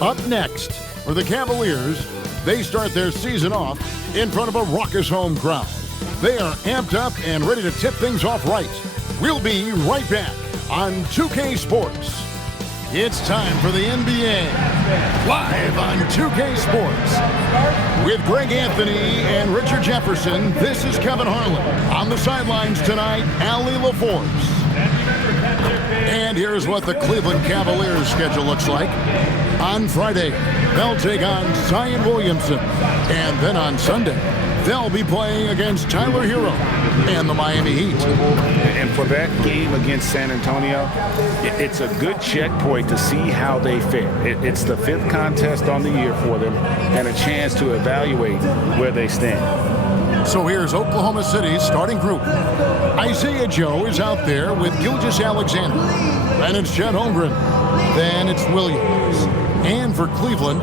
Up next, for the Cavaliers, they start their season off in front of a raucous home crowd. They are amped up and ready to tip things off right. We'll be right back on 2K Sports. It's time for the NBA, live on 2K Sports. With Greg Anthony and Richard Jefferson, this is Kevin Harlan. On the sidelines tonight, Allie LaForce. And here's what the Cleveland Cavaliers schedule looks like. On Friday, they'll take on Zion Williamson. And then on Sunday, they'll be playing against Tyler Hero and the Miami Heat. And for that game against San Antonio, it's a good checkpoint to see how they fare. It's the 5th contest on the year for them and a chance to evaluate where they stand. So here's Oklahoma City's starting group. Isaiah Joe is out there with Gilgeous-Alexander. Then it's Chet Holmgren. Then it's Williams. And for Cleveland,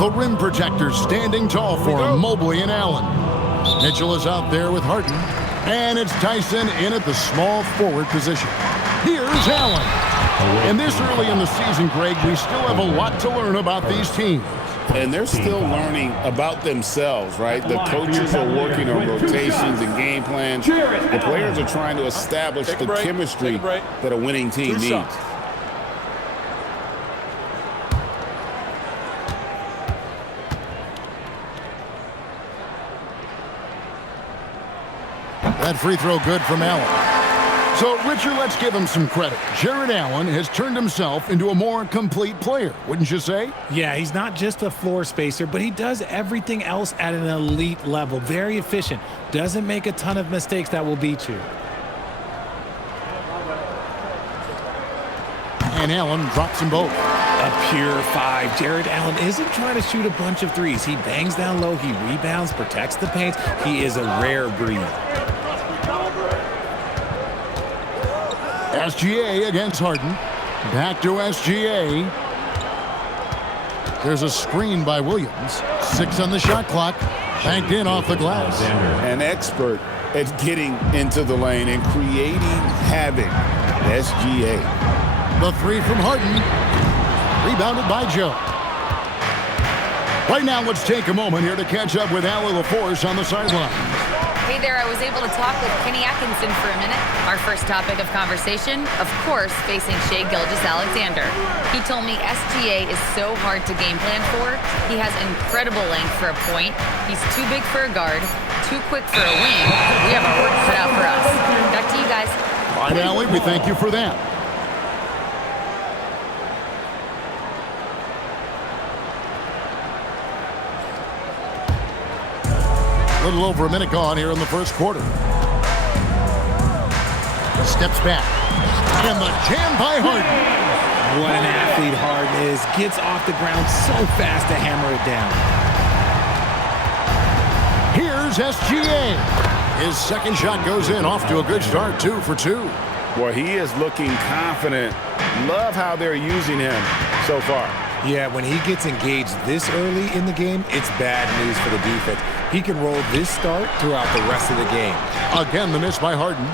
the rim protectors standing tall for Mobley and Allen. Mitchell is out there with Harden. And it's Tyson in at the small forward position. Here's Allen. And this early in the season, Greg, we still have a lot to learn about these teams. And they're still learning about themselves, right? The coaches are working on rotations and game plans. The players are trying to establish the chemistry that a winning team needs. That free throw good from Allen. So, Richard, let's give him some credit. Jared Allen has turned himself into a more complete player, wouldn't you say? Yeah, he's not just a floor spacer, but he does everything else at an elite level. Very efficient. Doesn't make a ton of mistakes that will beat you. And Allen drops them both. A pure 5. Jared Allen isn't trying to shoot a bunch of threes. He bangs down low, he rebounds, protects the paint. He is a rare breed. SGA against Harden. Back to SGA. There's a screen by Williams. 6 on the shot clock. Banked in off the glass. An expert at getting into the lane and creating havoc. SGA. The 3 from Harden. Rebounded by Joe. Right now, let's take a moment here to catch up with Allie LaForce on the sideline. Hey there, I was able to talk with Kenny Atkinson for a minute. Our first topic of conversation, of course, facing Shai Gilgeous-Alexander. He told me SGA is so hard to game plan for. He has incredible length for a point. He's too big for a guard, too quick for a wing. We have our work cut out for us. Back to you guys. All right, Allie, we thank you for that. A little over a minute gone here in the first quarter. Steps back. And the jam by Harden. What an athlete Harden is. Gets off the ground so fast to hammer it down. Here's SGA. His second shot goes in. Off to a good start. 2 for 2. Well, he is looking confident. Love how they're using him so far. Yeah, when he gets engaged this early in the game, it's bad news for the defense. He can roll this start throughout the rest of the game. Again, the miss by Harden.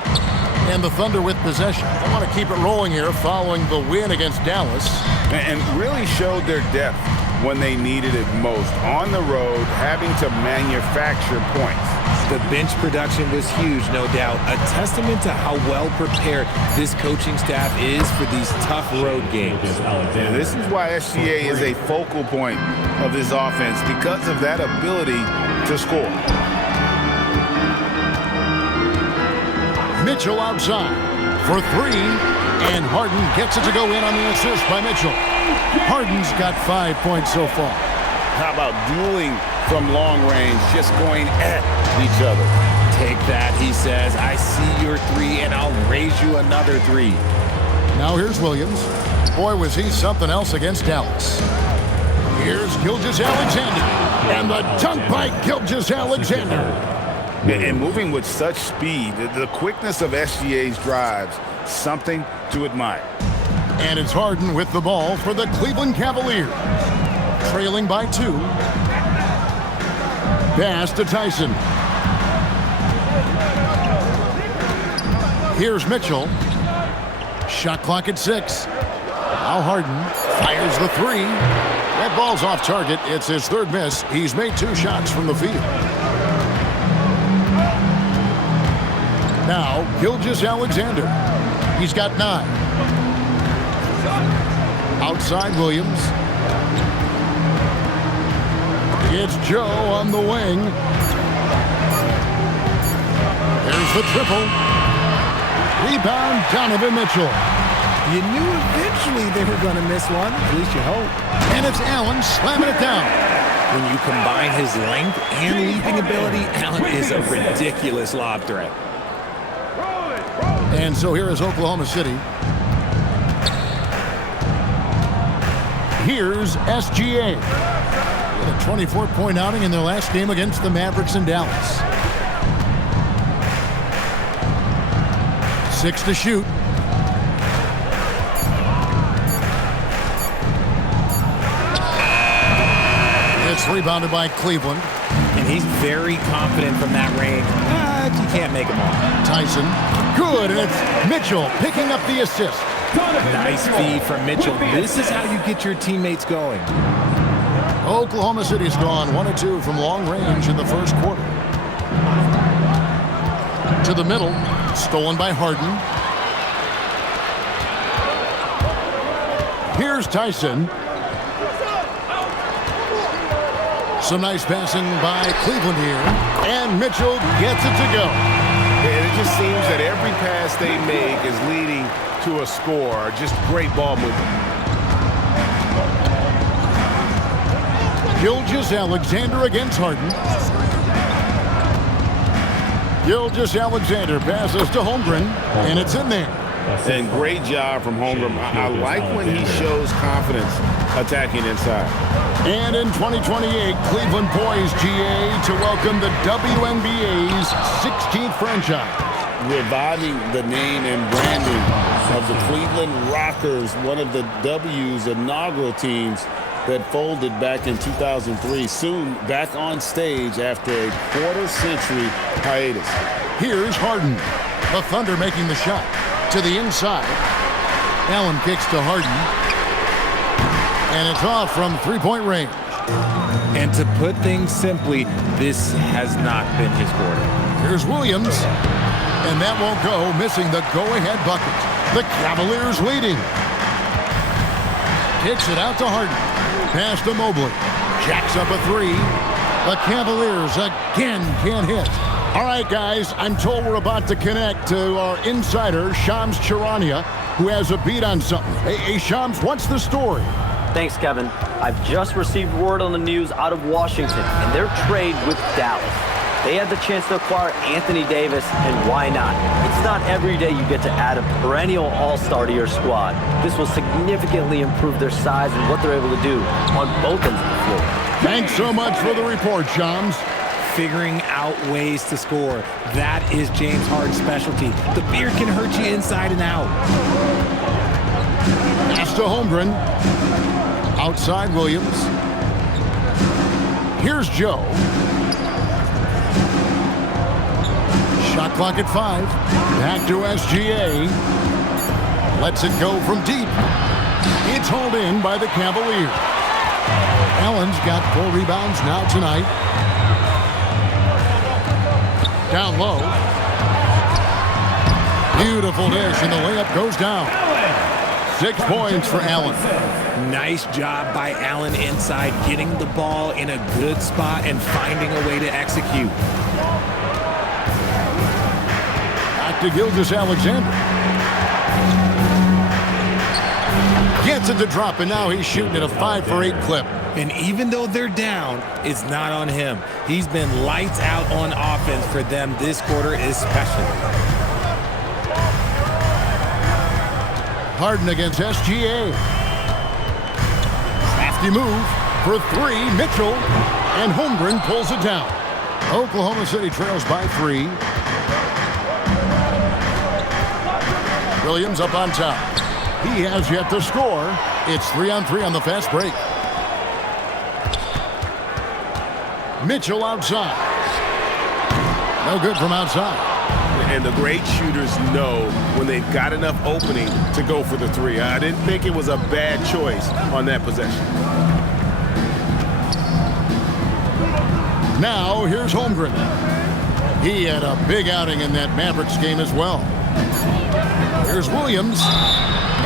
And the Thunder with possession. They want to keep it rolling here following the win against Dallas. And really showed their depth when they needed it most. On the road, having to manufacture points. The bench production was huge, no doubt. A testament to how well prepared this coaching staff is for these tough road games. And this is why SGA is a focal point of this offense, because of that ability to score. Mitchell outside for 3. And Harden gets it to go in on the assist by Mitchell. Harden's got 5 points so far. How about dueling from long range, just going at each other? Take that, he says. I see your 3, and I'll raise you another 3. Now here's Williams. Boy, was he something else against Dallas. Here's Gilgeous-Alexander. And the dunk by Gilgeous-Alexander. And moving with such speed, the quickness of SGA's drives, something to admire. And it's Harden with the ball for the Cleveland Cavaliers. Trailing by 2. Pass to Tyson. Here's Mitchell. Shot clock at 6. Now Harden fires the 3. That ball's off target. It's his third miss. He's made 2 shots from the field. Now, Gilgeous-Alexander. He's got 9. Outside Williams. It's Joe on the wing. There's the triple. Rebound, Donovan Mitchell. You knew eventually they were going to miss one. At least you hope. And it's Allen slamming it down. When you combine his length and leaping ability, Allen is a ridiculous lob threat. And so here is Oklahoma City. Here's SGA. With a 24-point outing in their last game against the Mavericks in Dallas. 6 to shoot. It's rebounded by Cleveland. And he's very confident from that range. But you can't make him all. Tyson. Good, and it's Mitchell picking up the assist. Nice feed from Mitchell. This is how you get your teammates going. Oklahoma City's gone 1 of 2 from long range in the first quarter. To the middle, stolen by Harden. Here's Tyson. Some nice passing by Cleveland here. And Mitchell gets it to go. And it just seems that every pass they make is leading to a score. Just great ball movement. Gilgeous-Alexander against Harden. Gilgeous-Alexander passes to Holmgren, and it's in there. And great job from Holmgren. I like when he shows confidence attacking inside. And in 2028, Cleveland poised, GA, to welcome the WNBA's 16th franchise. Reviving the name and branding of the Cleveland Rockers, one of the W's inaugural teams that folded back in 2003, soon back on stage after a quarter-century hiatus. Here's Harden. The Thunder making the shot. To the inside. Allen kicks to Harden. And it's off from three-point range. And to put things simply, this has not been his quarter. Here's Williams. And that won't go, missing the go-ahead bucket. The Cavaliers leading. Kicks it out to Harden. Pass to Mobley. Jacks up a 3. The Cavaliers again can't hit. All right, guys, I'm told we're about to connect to our insider, Shams Charania, who has a beat on something. Hey, Shams, what's the story? Thanks, Kevin. I've just received word on the news out of Washington and their trade with Dallas. They had the chance to acquire Anthony Davis, and why not? It's not every day you get to add a perennial all-star to your squad. This will significantly improve their size and what they're able to do on both ends of the floor. Thanks so much for the report, Shams. Figuring out ways to score. That is James Harden's specialty. The beard can hurt you inside and out. Pass to Holmgren. Outside Williams. Here's Joe. Shot clock at 5. Back to SGA. Lets it go from deep. It's hauled in by the Cavaliers. Allen's got 4 rebounds now tonight. Down low. Beautiful dish, and the layup goes down. 6 points for Allen. Nice job by Allen inside, getting the ball in a good spot and finding a way to execute. Back to Gilgeous-Alexander. Gets it to drop, and now he's shooting at a 5 for 8 clip. And even though they're down, it's not on him. He's been lights out on offense for them this quarter especially. Harden against SGA. Crafty move for 3. Mitchell. And Holmgren pulls it down. Oklahoma City trails by 3. Williams up on top. He has yet to score. It's 3-on-3 on the fast break. Mitchell outside. No good from outside. And the great shooters know when they've got enough opening to go for the 3. I didn't think it was a bad choice on that possession. Now, here's Holmgren. He had a big outing in that Mavericks game as well. Here's Williams.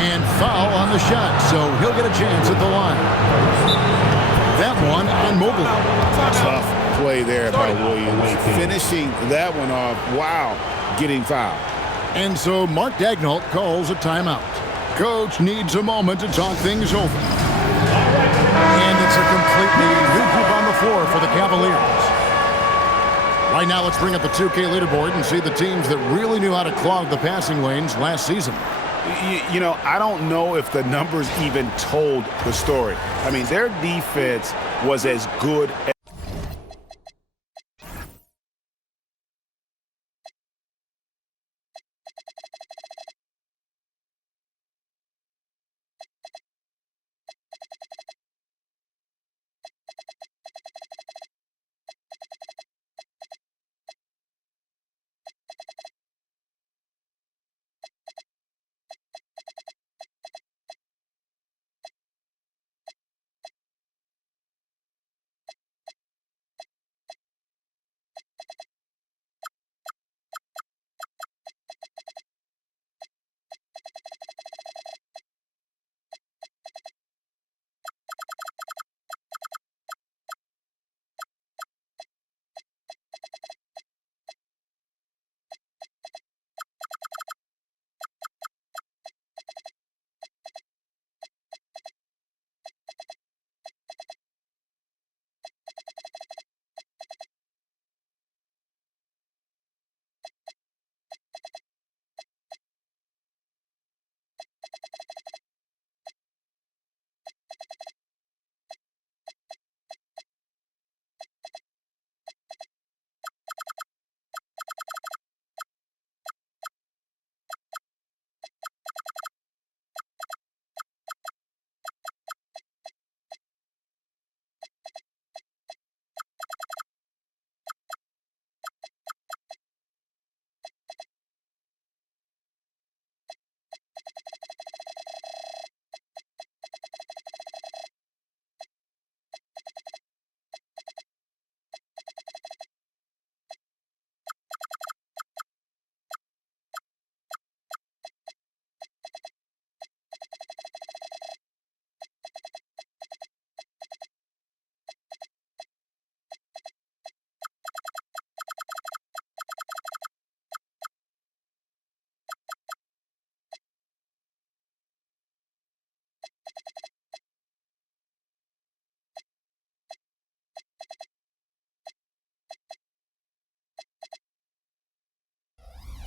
And foul on the shot, so he'll get a chance at the line. That one on Mobley. Tough play there by Williams. Finishing that one off. Wow, getting fouled. And so Mark Daigneault calls a timeout. Coach needs a moment to talk things over. And it's a completely new group on the floor for the Cavaliers. Right now, let's bring up the 2K leaderboard and see the teams that really knew how to clog the passing lanes last season. You know, I don't know if the numbers even told the story. I mean, their defense was as good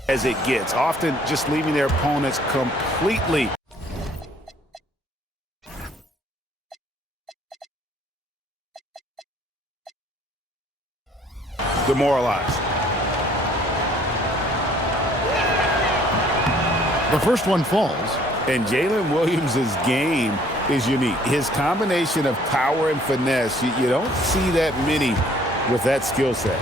as it gets, often just leaving their opponents completely demoralized. The first one falls. And Jalen Williams' game is unique. His combination of power and finesse, you don't see that many with that skill set.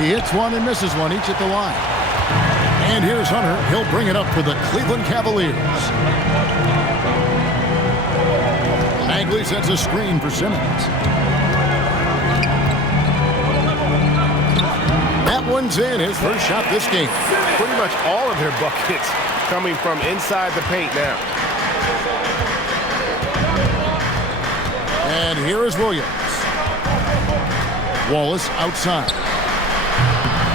He hits one and misses one, each at the line. And here's Hunter. He'll bring it up for the Cleveland Cavaliers. Bagley sets a screen for Simmons. That one's in, his first shot this game. Pretty much all of their buckets coming from inside the paint now. And here is Williams. Wallace outside.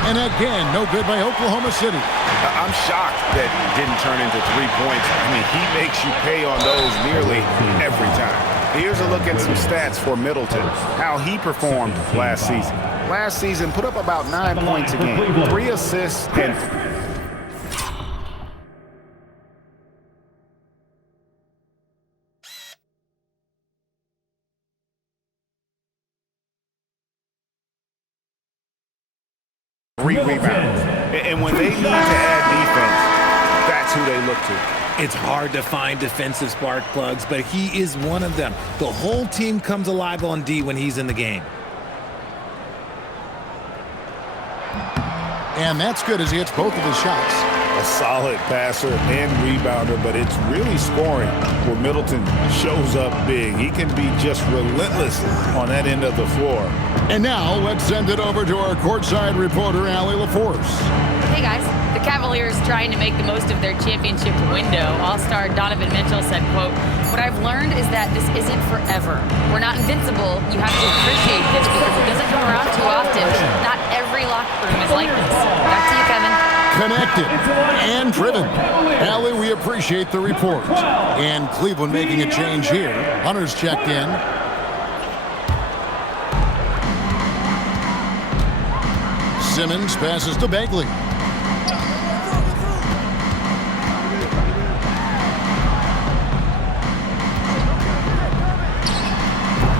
And again, no good by Oklahoma City. I'm shocked that it didn't turn into 3 points. I mean, he makes you pay on those nearly every time. Here's a look at some stats for Middleton, how he performed last season. Last season, put up about 9 points a game, 3 assists, and rebounds. And when they need to add defense, that's who they look to. It's hard to find defensive spark plugs, but he is one of them. The whole team comes alive on D when he's in the game. And that's good as he hits both of his shots. a solid passer and rebounder, but it's really scoring where Middleton shows up big. He can be just relentless on that end of the floor. And now let's send it over to our courtside reporter, Allie LaForce. Hey guys, the Cavaliers trying to make the most of their championship window. All-star Donovan Mitchell said, quote, "What I've learned is that this isn't forever. We're not invincible. You have to appreciate this because it doesn't come around too often. Not every locker room is like this." Back to you, Kevin. Connected and driven. Allie, we appreciate the report. And Cleveland making a change here. Hunter's checked in. Simmons passes to Bagley.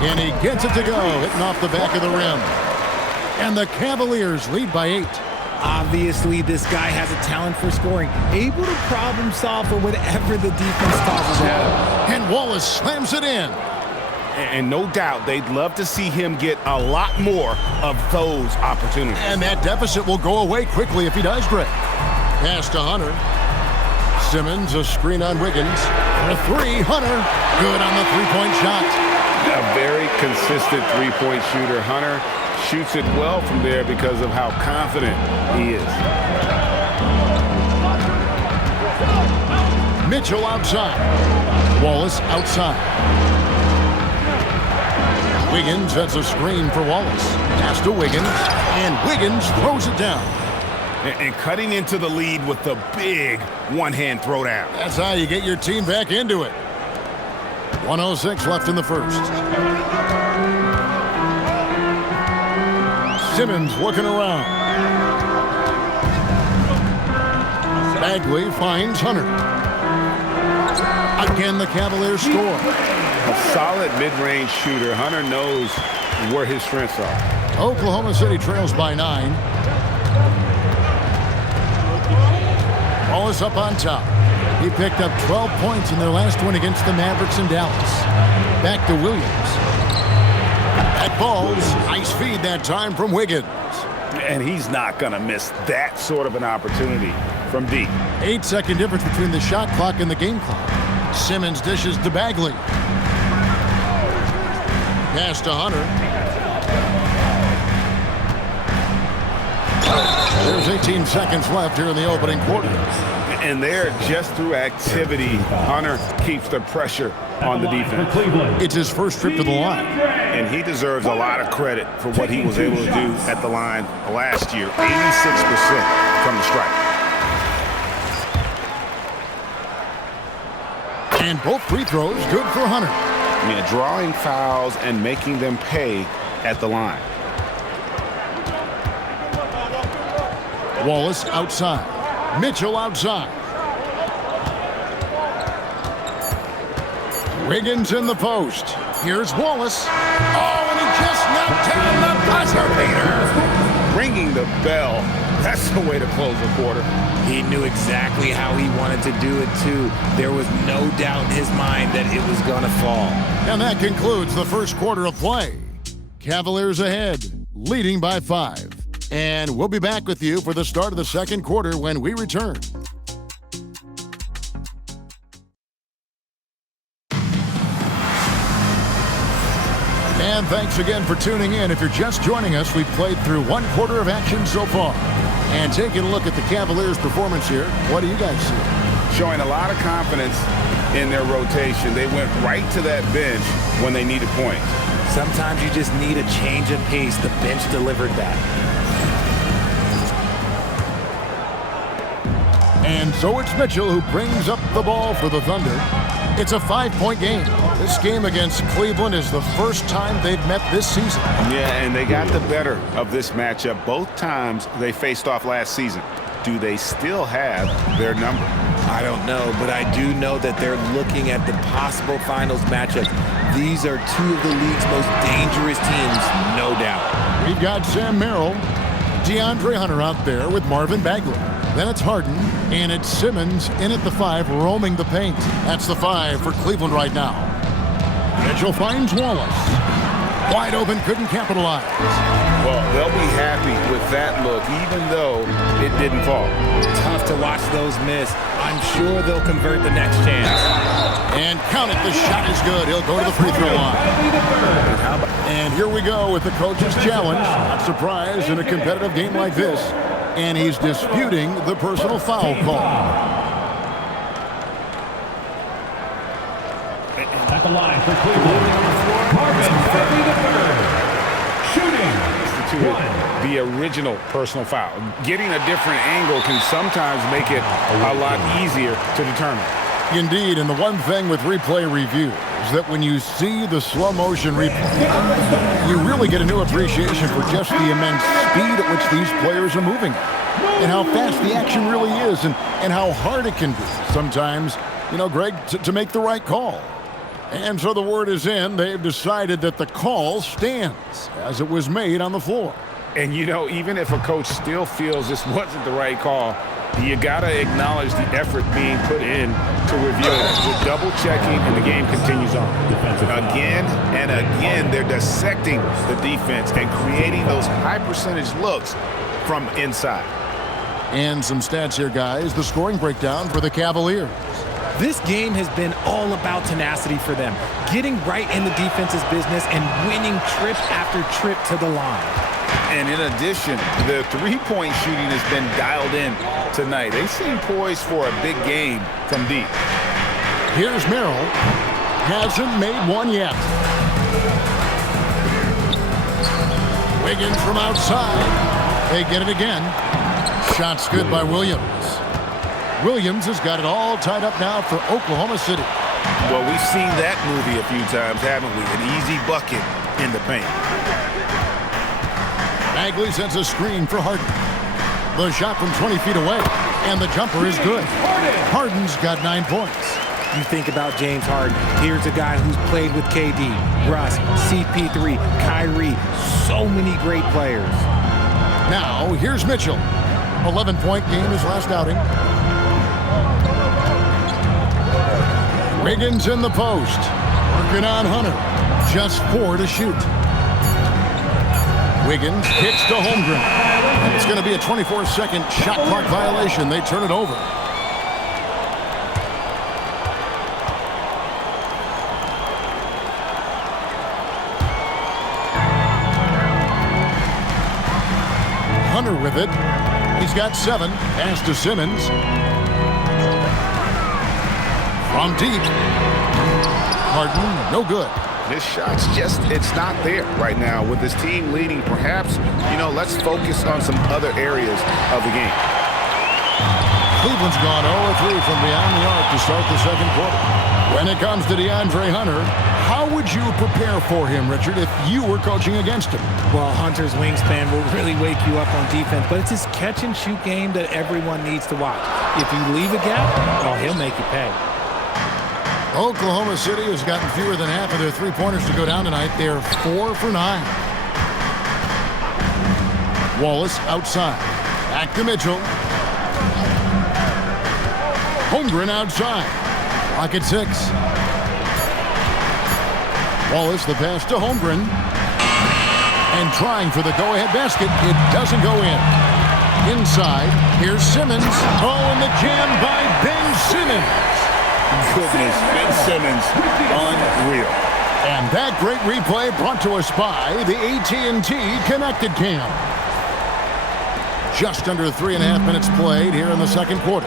And he gets it to go, hitting off the back of the rim. And the Cavaliers lead by 8. Obviously, this guy has a talent for scoring, able to problem solve for whatever the defense tosses at him. And Wallace slams it in. And no doubt they'd love to see him get a lot more of those opportunities. And that deficit will go away quickly if he does, Greg. Pass to Hunter. Simmons, a screen on Wiggins. For 3, Hunter. Good on the three-point shot. A very consistent three-point shooter. Hunter shoots it well from there because of how confident he is. Mitchell outside. Wallace outside. Wiggins sets a screen for Wallace. Pass to Wiggins, and Wiggins throws it down. And cutting into the lead with the big one-hand throwdown. That's how you get your team back into it. 1:06 left in the first. Simmons looking around. Bagley finds Hunter. Again, the Cavaliers score. A solid mid-range shooter. Hunter knows where his strengths are. Oklahoma City trails by 9. Wallace up on top. He picked up 12 points in their last one against the Mavericks in Dallas. Back to Williams. That ball's ice feed that time from Wiggins. And he's not going to miss that sort of an opportunity from deep. 8-second difference between the shot clock and the game clock. Simmons dishes to Bagley. Pass to Hunter. There's 18 seconds left here in the opening quarter. And there, just through activity, Hunter keeps the pressure on the defense. It's his first trip to the line. And he deserves a lot of credit for what he was able to do at the line last year. 86% from the stripe. And both free throws good for Hunter. Yeah, drawing fouls and making them pay at the line. Wallace outside. Mitchell outside. Wiggins in the post. Here's Wallace. Oh, and he just knocked down the buzzer beater. Ringing the bell. That's the way to close the quarter. He knew exactly how he wanted to do it, too. There was no doubt in his mind that it was going to fall. And that concludes the first quarter of play. Cavaliers ahead, leading by 5. And we'll be back with you for the start of the second quarter when we return. And thanks again for tuning in. If you're just joining us, we've played through one quarter of action so far. And taking a look at the Cavaliers' performance here, what do you guys see? Showing a lot of confidence in their rotation. They went right to that bench when they needed points. Sometimes you just need a change of pace. The bench delivered that. And so it's Mitchell who brings up the ball for the Thunder. It's a 5-point game. This game against Cleveland is the first time they've met this season. Yeah, and they got the better of this matchup both times they faced off last season. Do they still have their number? I don't know, but I do know that they're looking at the possible finals matchups. These are two of the league's most dangerous teams, no doubt. We've got Sam Merrill, DeAndre Hunter out there with Marvin Bagley. Then it's Harden, and it's Simmons in at the 5, roaming the paint. That's the 5 for Cleveland right now. Mitchell finds Wallace. Wide open, couldn't capitalize. Well, they'll be happy with that look, even though it didn't fall. Tough to watch those miss. I'm sure they'll convert the next chance. And count it, the shot is good. He'll go to the free throw line. And here we go with the coach's challenge. Not surprised in a competitive game like this. And he's disputing the personal foul call. At the line for Cleveland. Shooting. The original personal foul. Getting a different angle can sometimes make it a lot easier to determine. Indeed, and the one thing with replay review is that when you see the slow motion replay, you really get a new appreciation for just the immense speed at which these players are moving and how fast the action really is and how hard it can be sometimes, Greg, to make the right call. And so the word is in. They've decided that the call stands as it was made on the floor. And, even if a coach still feels this wasn't the right call, you got to acknowledge the effort being put in to review it. With double-checking, and the game continues on. Again and again, they're dissecting the defense and creating those high-percentage looks from inside. And some stats here, guys. The scoring breakdown for the Cavaliers. This game has been all about tenacity for them, getting right in the defense's business and winning trip after trip to the line. And in addition, the three-point shooting has been dialed in tonight. They seem poised for a big game from deep. Here's Merrill. Hasn't made one yet. Wiggins from outside. They get it again. Shot's good by Williams. Williams has got it all tied up now for Oklahoma City. Well, we've seen that movie a few times, haven't we? An easy bucket in the paint. Bagley sets a screen for Harden. The shot from 20 feet away, and the jumper is good. Harden's got 9 points. You think about James Harden. Here's a guy who's played with KD, Russ, CP3, Kyrie, so many great players. Now, here's Mitchell. 11-point game his last outing. Wiggins in the post. Working on Hunter. Just 4 to shoot. Wiggins kicks to Holmgren. And it's going to be a 24-second shot clock violation. They turn it over. Hunter with it. He's got 7. Pass to Simmons. From deep. Harden, no good. This shot's it's not there right now. With this team leading, perhaps, let's focus on some other areas of the game. Cleveland's gone 0-3 from beyond the arc to start the second quarter. When it comes to DeAndre Hunter, how would you prepare for him, Richard, if you were coaching against him? Well, Hunter's wingspan will really wake you up on defense, but it's his catch-and-shoot game that everyone needs to watch. If you leave a gap, he'll make you pay. Oklahoma City has gotten fewer than half of their three-pointers to go down tonight. They're 4 for 9. Wallace outside. Back to Mitchell. Holmgren outside. Clock at 6. Wallace, the pass to Holmgren. And trying for the go-ahead basket. It doesn't go in. Inside, here's Simmons. Oh, and the jam by Ben Simmons. Goodness, Ben Simmons, unreal. And that great replay brought to us by the AT&T Connected Cam. Just under 3.5 minutes played here in the second quarter.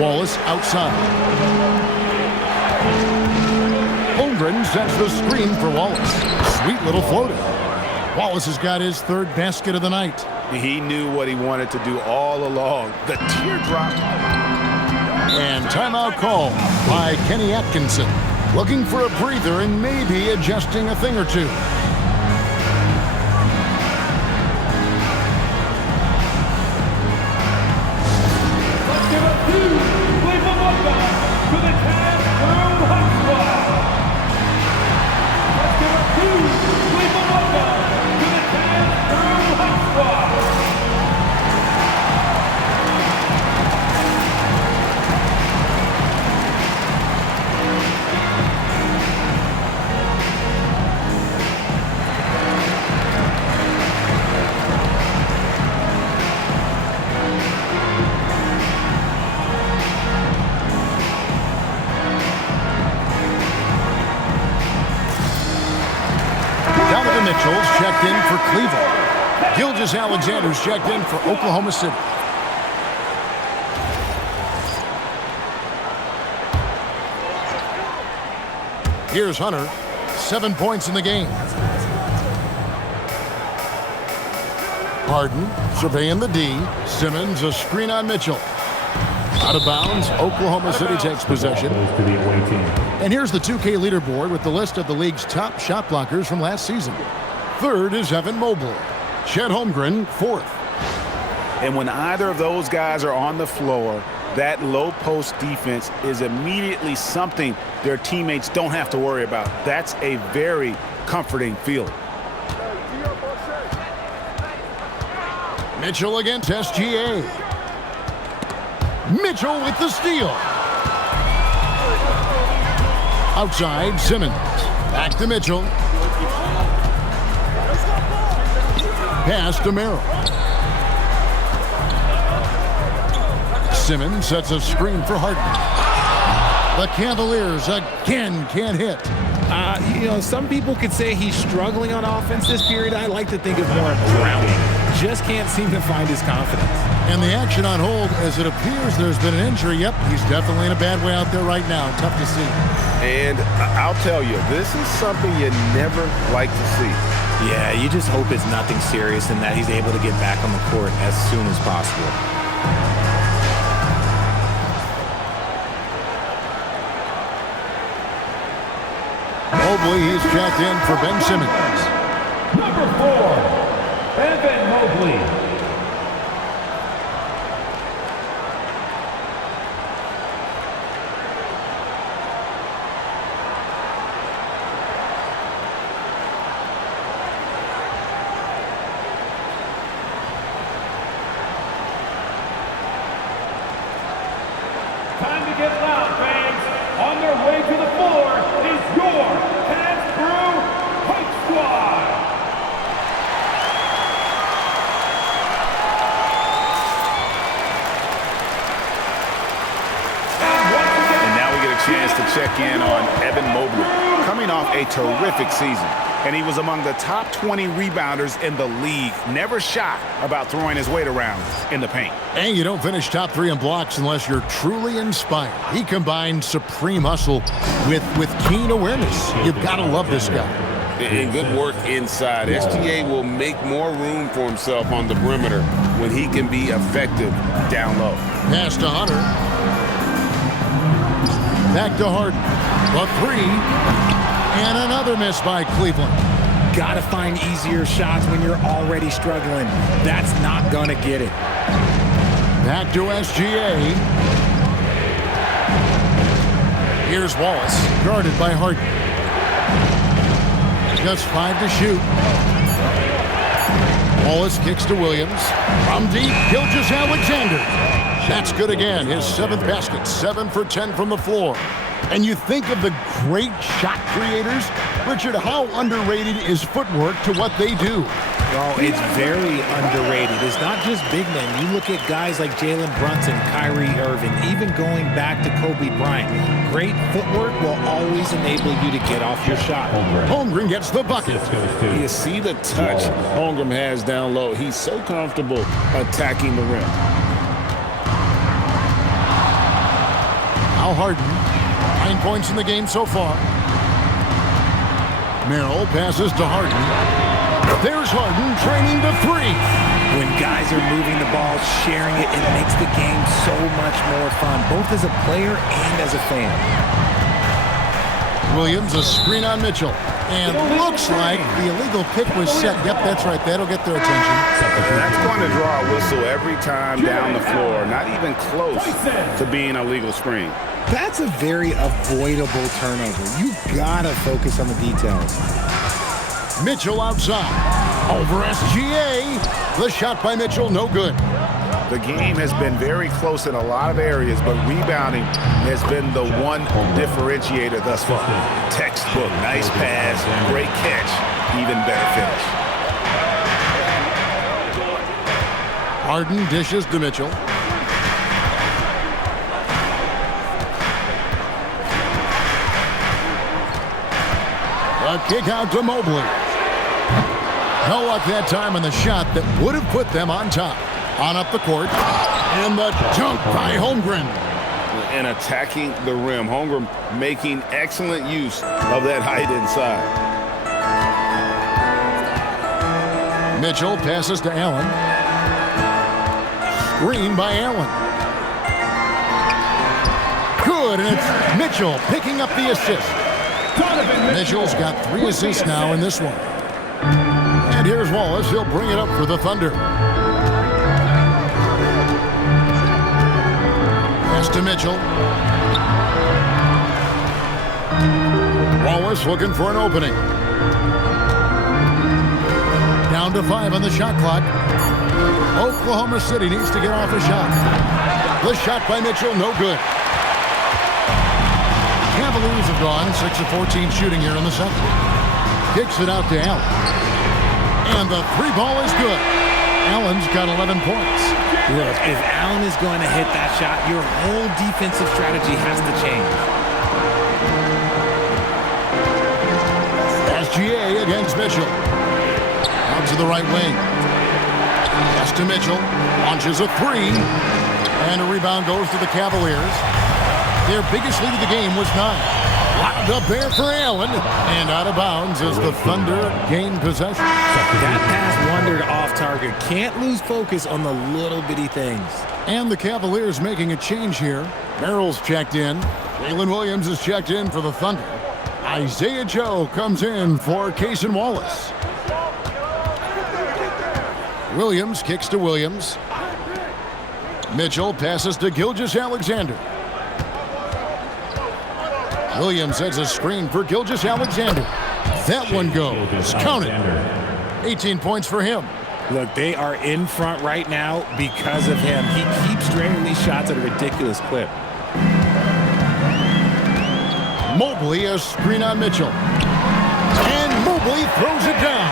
Wallace outside. Holmgren sets the screen for Wallace. Sweet little floater. Wallace has got his 3rd basket of the night. He knew what he wanted to do all along. The teardrop. And timeout call by Kenny Atkinson. Looking for a breather and maybe adjusting a thing or two. Let's give it to Cleveland welcome to the Cavs Hot Squad. Let's give it to Cleveland welcome to the Cavs Hot Squad. Daniels checked in for Cleveland. Gilgeous-Alexander's checked in for Oklahoma City. Here's Hunter. 7 points in the game. Harden surveying the D. Simmons a screen on Mitchell. Out of bounds. Oklahoma City takes possession. And here's the 2K leaderboard with the list of the league's top shot blockers from last season. Third is Evan Mobley. Chet Holmgren, fourth. And when either of those guys are on the floor, that low post defense is immediately something their teammates don't have to worry about. That's a very comforting feeling. Mitchell against SGA. Mitchell with the steal. Outside, Simmons. Back to Mitchell. Pass to Merrill. Simmons sets a screen for Harden. The Cavaliers again can't hit. Some people could say he's struggling on offense this period. I like to think of more of drowning. Just can't seem to find his confidence. And the action on hold as it appears there's been an injury. Yep, he's definitely in a bad way out there right now. Tough to see. And I'll tell you, this is something you never like to see. Yeah, you just hope it's nothing serious and that he's able to get back on the court as soon as possible. Mobley, he's checked in for Ben Simmons. Number 4, Evan Mobley. Time to get loud, fans. On their way to the floor is your Cavs Brew Hype Squad. And now we get a chance to check in on Evan Mobley, coming off a terrific season. And he was among the top 20 rebounders in the league. Never shy about throwing his weight around in the paint. And you don't finish top 3 in blocks unless you're truly inspired. He combined supreme hustle with keen awareness. You've got to love this guy. And good work inside. SGA will make more room for himself on the perimeter when he can be effective down low. Pass to Hunter. Back to Harden. The 3. And another miss by Cleveland. Got to find easier shots when you're already struggling. That's not going to get it. Back to SGA. Here's Wallace, guarded by Harden. Just 5 to shoot. Wallace kicks to Williams. From deep, Gilgeous-Alexander. That's good again. His 7th basket, 7 for 10 from the floor. And you think of the great shot creators, Richard, how underrated is footwork to what they do? Oh, it's very underrated. It's not just big men. You look at guys like Jalen Brunson, Kyrie Irving, even going back to Kobe Bryant. Great footwork will always enable you to get off your shot. Holmgren gets the bucket. You see the touch Holmgren has down low. He's so comfortable attacking the rim. Al Harden, 9 points in the game so far. Merrill passes to Harden. There's Harden training to 3. When guys are moving the ball, sharing it, it makes the game so much more fun, both as a player and as a fan. Williams, a screen on Mitchell. And looks like the illegal pick was set. Yep, that's right. That'll get their attention. That's going to draw a whistle every time down the floor. Not even close to being a legal screen. That's a very avoidable turnover. You gotta focus on the details. Mitchell outside. Over SGA. The shot by Mitchell, no good. The game has been very close in a lot of areas, but rebounding has been the one differentiator thus far. Textbook, nice pass, great catch, even better finish. Harden dishes to Mitchell. A kick out to Mobley. No luck that time on the shot that would have put them on top. On up the court. And the dunk by Holmgren. And attacking the rim. Holmgren making excellent use of that height inside. Mitchell passes to Allen. Screen by Allen. Good, and it's Mitchell picking up the assist. Mitchell's got 3 assists now in this one. And here's Wallace. He'll bring it up for the Thunder. Pass to Mitchell. Wallace looking for an opening. Down to 5 on the shot clock. Oklahoma City needs to get off a shot. The shot by Mitchell, no good. Cavaliers have gone 6 of 14 shooting here in the second. Kicks it out to Allen. And the 3 ball is good. Allen's got 11 points. Look, if Allen is going to hit that shot, your whole defensive strategy has to change. SGA against Mitchell. Out to the right wing. Pass to Mitchell. Launches a 3. And a rebound goes to the Cavaliers. Their biggest lead of the game was 9. Locked up there for Allen. And out of bounds as the Thunder gain possession. That pass wandered off target. Can't lose focus on the little bitty things. And the Cavaliers making a change here. Merrill's checked in. Jalen Williams is checked in for the Thunder. Isaiah Joe comes in for Cason Wallace. Williams kicks to Williams. Mitchell passes to Gilgeous-Alexander. Williams sets a screen for Gilgeous-Alexander. That one goes. Count it. 18 points for him. Look, they are in front right now because of him. He keeps draining these shots at a ridiculous clip. Mobley a screen on Mitchell. And Mobley throws it down.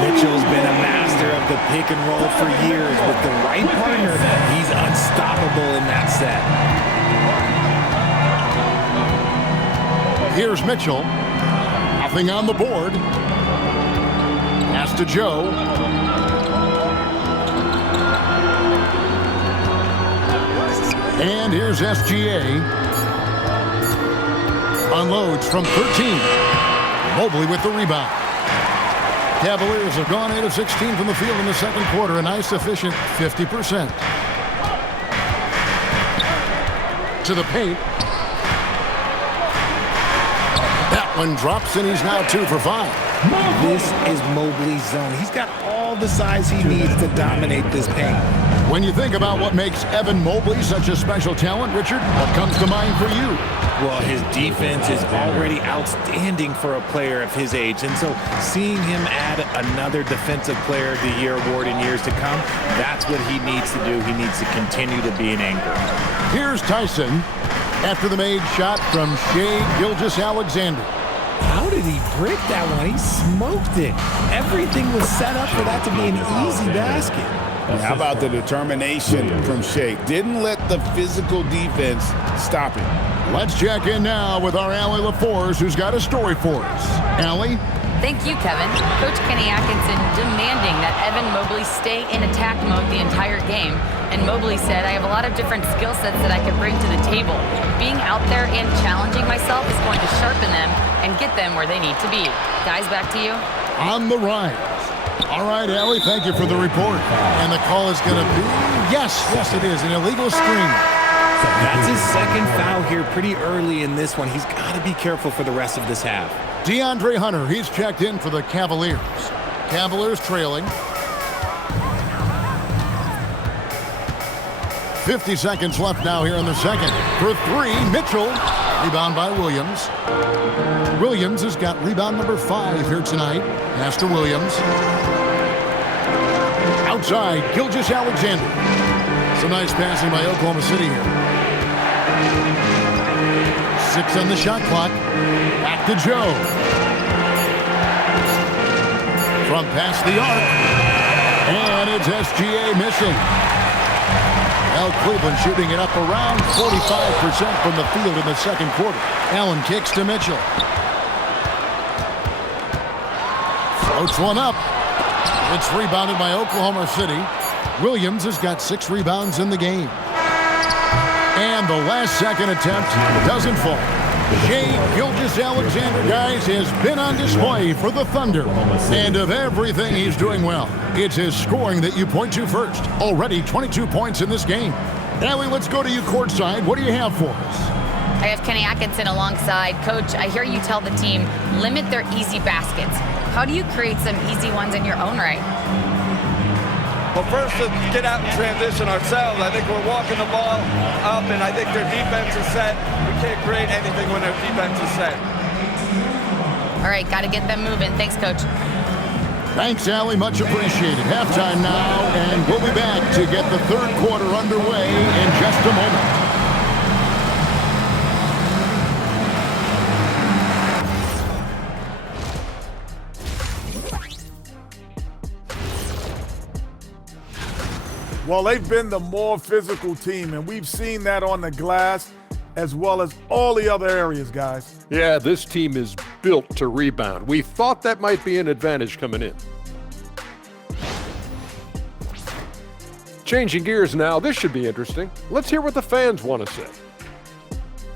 Mitchell's been a master of the pick and roll for years. With the right partner, he's unstoppable in that set. Here's Mitchell. Nothing on the board. Pass to Joe. And here's SGA. Unloads from 13. Mobley with the rebound. Cavaliers have gone 8 of 16 from the field in the second quarter. A nice efficient 50%. To the paint. That one drops, and he's now 2 for 5. This is Mobley's zone. He's got all the size he needs to dominate this paint. When you think about what makes Evan Mobley such a special talent, Richard, what comes to mind for you? Well, his defense is already outstanding for a player of his age. And so seeing him add another Defensive Player of the Year award in years to come, that's what he needs to do. He needs to continue to be an anchor. Here's Tyson after the made shot from Shai Gilgeous-Alexander. How did he break that one? He smoked it. Everything was set up for that to be an easy basket. How about the determination from Shai? Didn't let the physical defense stop him. Let's check in now with our Allie LaForce, who's got a story for us. Allie? Thank you, Kevin. Coach Kenny Atkinson demanding that Evan Mobley stay in attack mode the entire game. And Mobley said, I have a lot of different skill sets that I can bring to the table. Being out there and challenging myself is going to sharpen them and get them where they need to be. Guys, back to you. On the rise. All right, Allie, thank you for the report. And the call is going to be, yes, it is, an illegal screen. That's his second foul here pretty early in this one. He's got to be careful for the rest of this half. DeAndre Hunter, he's checked in for the Cavaliers. Cavaliers trailing. 50 seconds left now here in the second. For 3, Mitchell. Rebound by Williams. Williams has got rebound number 5 here tonight. Pass to Williams. Outside, Gilgeous-Alexander. Some nice passing by Oklahoma City here. 6 on the shot clock. Back to Joe. From past the arc. And it's SGA missing. Now Cleveland shooting it up around 45% from the field in the second quarter. Allen kicks to Mitchell. Floats one up. It's rebounded by Oklahoma City. Williams has got 6 rebounds in the game. And the last second attempt doesn't fall. Shai Gilgeous-Alexander, guys, has been on display for the Thunder. And of everything he's doing well, it's his scoring that you point to first. Already 22 points in this game. Allie, let's go to you courtside. What do you have for us? I have Kenny Atkinson alongside. Coach, I hear you tell the team, limit their easy baskets. How do you create some easy ones in your own right? Well, first, to get out and transition ourselves. I think we're walking the ball up, and I think their defense is set. We can't create anything when their defense is set. All right, got to get them moving. Thanks, Coach. Thanks, Allie. Much appreciated. Halftime now, and we'll be back to get the third quarter underway in just a moment. Well, they've been the more physical team, and we've seen that on the glass as well as all the other areas, guys. Yeah, this team is built to rebound. We thought that might be an advantage coming in. Changing gears now, this should be interesting. Let's hear what the fans want to say.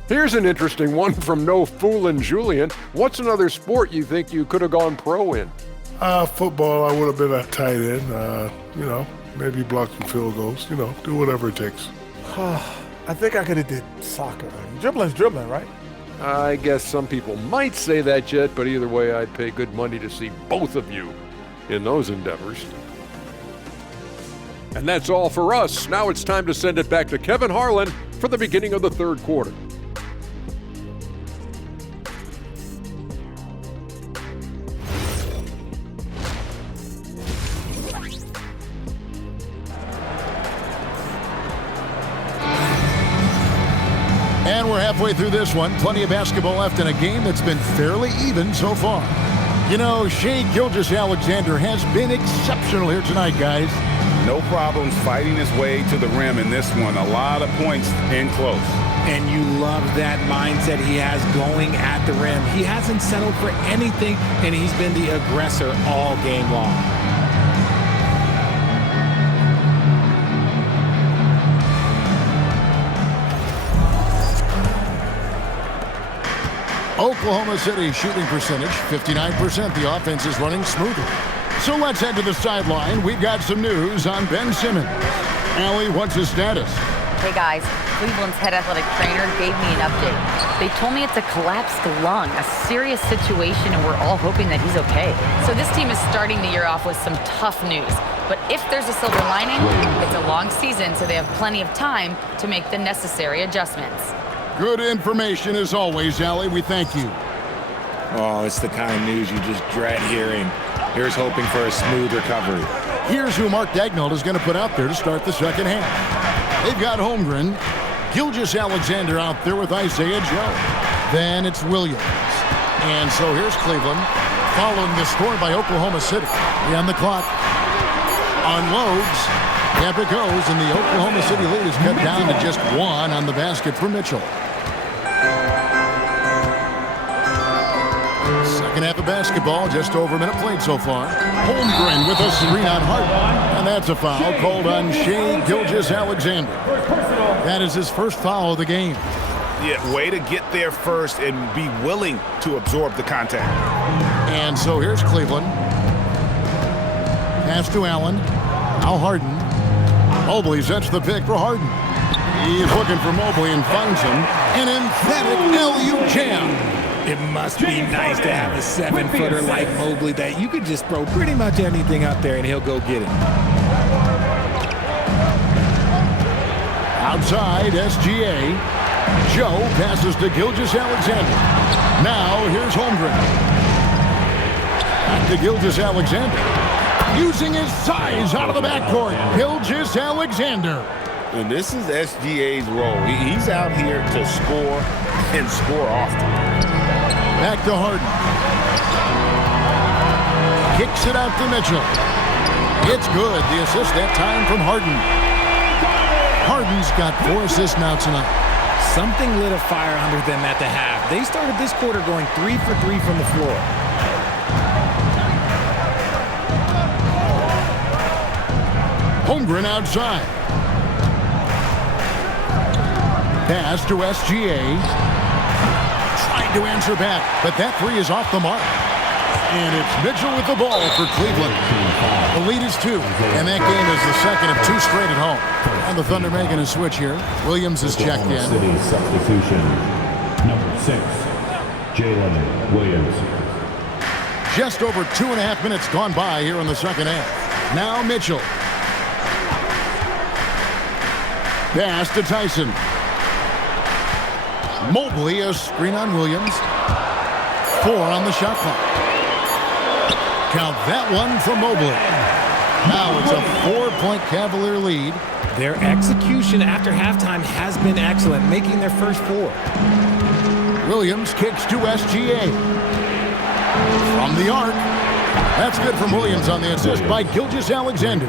Here's an interesting one from No Foolin' Julian. What's another sport you think you could have gone pro in? Football, I would have been a tight end, maybe block some field goals, do whatever it takes. I think I could have did soccer. Dribbling's dribbling, right? I guess some people might say that, Jet, but either way, I'd pay good money to see both of you in those endeavors. And that's all for us. Now it's time to send it back to Kevin Harlan for the beginning of the third quarter. And we're halfway through this one. Plenty of basketball left in a game that's been fairly even so far. Shai Gilgeous-Alexander has been exceptional here tonight, guys. No problems fighting his way to the rim in this one. A lot of points in close. And you love that mindset he has going at the rim. He hasn't settled for anything, and he's been the aggressor all game long. Oklahoma City shooting percentage, 59%. The offense is running smoothly. So let's head to the sideline. We've got some news on Ben Simmons. Allie, what's his status? Hey, guys. Cleveland's head athletic trainer gave me an update. They told me it's a collapsed lung, a serious situation, and we're all hoping that he's okay. So this team is starting the year off with some tough news. But if there's a silver lining, it's a long season, so they have plenty of time to make the necessary adjustments. Good information as always, Allie. We thank you. Oh, it's the kind of news you just dread hearing. Here's hoping for a smooth recovery. Here's who Mark Daigneault is going to put out there to start the second half. They've got Holmgren, Gilgeous-Alexander out there with Isaiah Joe. Then it's Williams. And so here's Cleveland, following the score by Oklahoma City. On the clock. Unloads. Up it goes, and the Oklahoma City lead is cut down to just 1 on the basket for Mitchell. Second half of basketball, just over a minute played so far. Holmgren with a screen on Hart. And that's a foul called on Shai Gilgeous-Alexander. That is his first foul of the game. Yeah, way to get there first and be willing to absorb the contact. And so here's Cleveland. Pass to Allen. Now Harden. Mobley sets the pick for Harden. He's looking for Mobley and finds him. An emphatic LU jam. It must be nice to have a 7-footer like Mobley that you could just throw pretty much anything out there and he'll go get it. Outside, SGA. Joe passes to Gilgeous-Alexander. Now here's Holmgren. Back to Gilgeous-Alexander. Using his size out of the backcourt. Gilgeous-Alexander. And this is SGA's role. He's out here to score and score often. Back to Harden. Kicks it out to Mitchell. It's good. The assist that time from Harden. Harden's got 4 assists now tonight. Something lit a fire under them at the half. They started this quarter going 3 for 3 from the floor. Holmgren outside. Pass to SGA. Trying to answer back, but that three is off the mark. And it's Mitchell with the ball for Cleveland. The lead is 2, and that game is the second of 2 straight at home. And the Thunder making a switch here. Williams is checked in. City substitution, number 6, Jalen Williams. Just over 2.5 minutes gone by here in the second half. Now Mitchell. Pass to Tyson. Mobley, a screen on Williams. 4 on the shot clock. Count that one for Mobley. Now it's a 4-point Cavalier lead. Their execution after halftime has been excellent, making their first 4. Williams kicks to SGA. From the arc. That's good from Williams on the assist by Gilgeous-Alexander.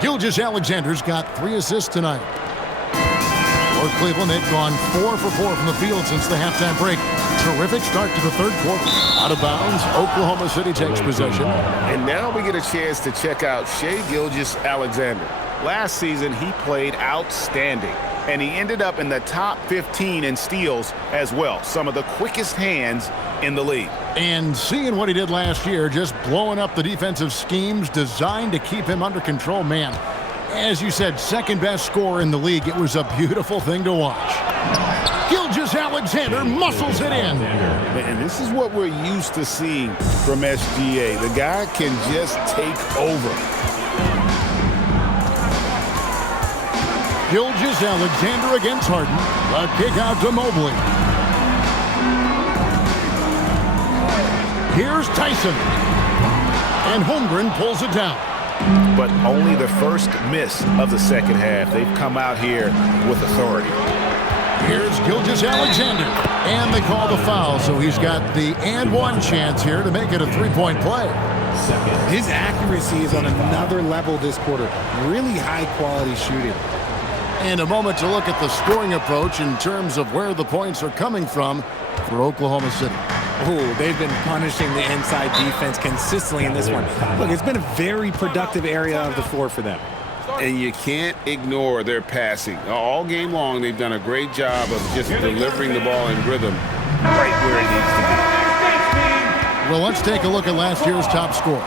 Gilgeous-Alexander's got 3 assists tonight. For Cleveland, they've gone 4 for 4 from the field since the halftime break. Terrific start to the third quarter. Out of bounds, Oklahoma City takes possession. And now we get a chance to check out Shai Gilgeous-Alexander. Last season, he played outstanding, and he ended up in the top 15 in steals as well. Some of the quickest hands in the league. And seeing what he did last year, just blowing up the defensive schemes designed to keep him under control, man. As you said, second best scorer in the league. It was a beautiful thing to watch. Gilgeous-Alexander muscles it in. And this is what we're used to seeing from SGA. The guy can just take over. Gilgeous-Alexander against Harden. A kick out to Mobley. Here's Tyson. And Holmgren pulls it down. But only the first miss of the second half. They've come out here with authority. Here's Gilgeous-Alexander. And they call the foul, so he's got the and one chance here to make it a 3-point play. His accuracy is on another level this quarter. Really high-quality shooting. And a moment to look at the scoring approach in terms of where the points are coming from for Oklahoma City. Oh, they've been punishing the inside defense consistently in this one. Look, it's been a very productive area of the floor for them. And you can't ignore their passing. All game long, they've done a great job of just delivering the ball in rhythm right where it needs to be. Well, let's take a look at last year's top scorers.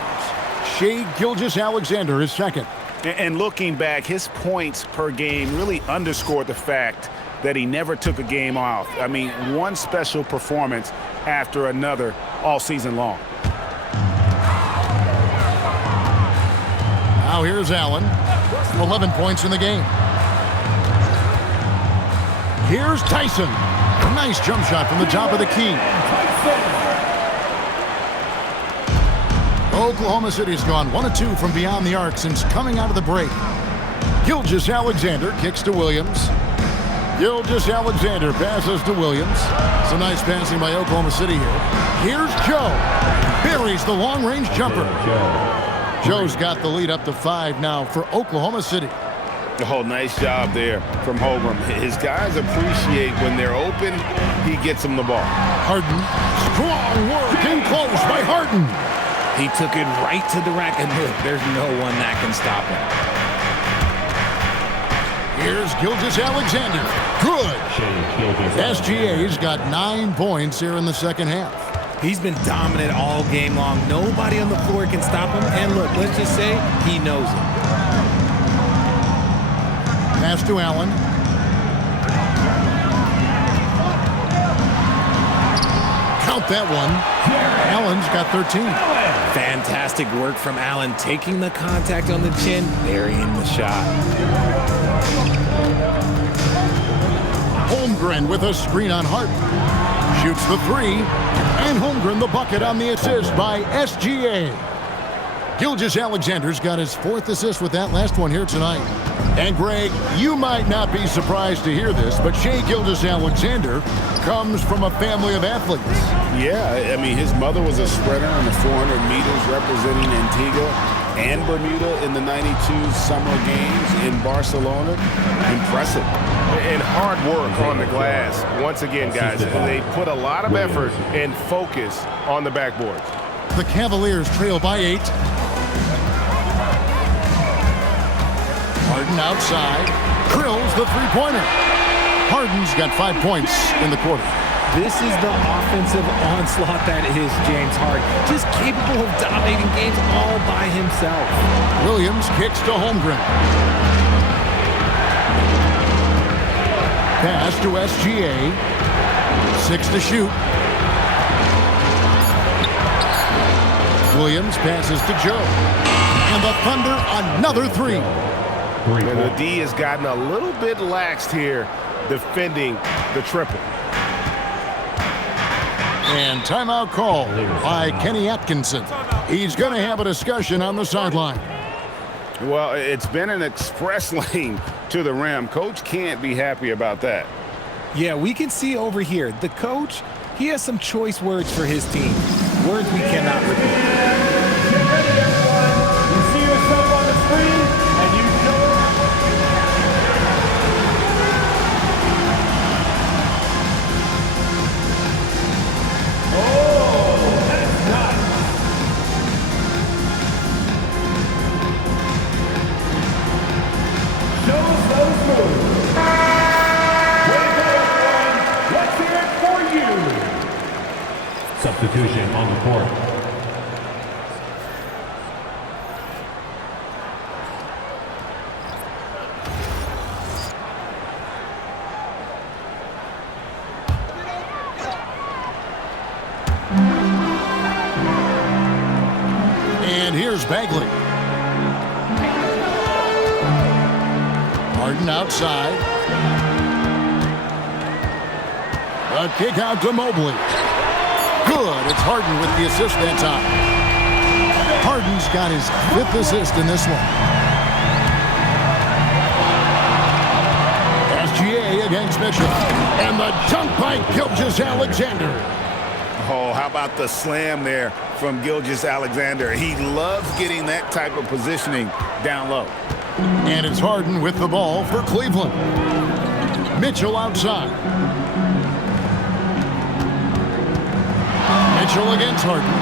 Shai Gilgeous-Alexander is second. And looking back, his points per game really underscored the fact that he never took a game off. I mean, one special performance after another all season long. Now here's Allen. 11 points in the game. Here's Tyson. A nice jump shot from the top of the key. Oklahoma City's gone 1 of 2 from beyond the arc since coming out of the break. Gilgeous-Alexander kicks to Williams. Gilgeous-Alexander passes to Williams. Some nice passing by Oklahoma City here. Here's Joe. Buries the long-range jumper. Joe's got the lead up to 5 now for Oklahoma City. Oh, nice job there from Holmgren. His guys appreciate when they're open, he gets them the ball. Harden. Strong work in close by Harden. He took it right to the rack, and look, there's no one that can stop him. Here's Gilgeous-Alexander. Good. SGA's got 9 points here in the second half. He's been dominant all game long. Nobody on the floor can stop him. And look, let's just say he knows it. Pass to Allen. Count that one. Allen's got 13. Fantastic work from Allen, taking the contact on the chin, burying the shot. Holmgren with a screen on Hart. Shoots the 3. And Holmgren the bucket on the assist by SGA. Gilgeous-Alexander's got his 4th assist with that last one here tonight. And Greg, you might not be surprised to hear this, but Shai Gilgeous-Alexander comes from a family of athletes. Yeah, I mean, his mother was a sprinter in the 400 meters representing Antigua and Bermuda in the 92 Summer Games in Barcelona. Impressive. And hard work on the glass. Once again, guys, they put a lot of effort and focus on the backboards. The Cavaliers trail by 8. Harden outside, drills the three-pointer. Harden's got 5 points in the quarter. This is the offensive onslaught that is James Harden. Just capable of dominating games all by himself. Williams kicks to Holmgren. Pass to SGA. 6 to shoot. Williams passes to Joe. And the Thunder, another three. And the D has gotten a little bit laxed here defending the triple. And timeout call by Kenny Atkinson. He's going to have a discussion on the sideline. Well, it's been an express lane to the rim. Coach can't be happy about that. Yeah, we can see over here, the coach, he has some choice words for his team. Words we cannot repeat. Get ready, everyone. You see yourself on the screen, and you show it. Oh, that's nice. Show us those moves. Way to go, everyone. Let's hear it for you. Substitution on the court. And here's Bagley. Harden outside. A kick out to Mobley. Good. It's Harden with the assist that time. Harden's got his 5th assist in this one. SGA against Mitchell. And the dunk by Gilgeous-Alexander. Oh, how about the slam there from Gilgeous-Alexander? He loves getting that type of positioning down low. And it's Harden with the ball for Cleveland. Mitchell outside. Mitchell against Harden.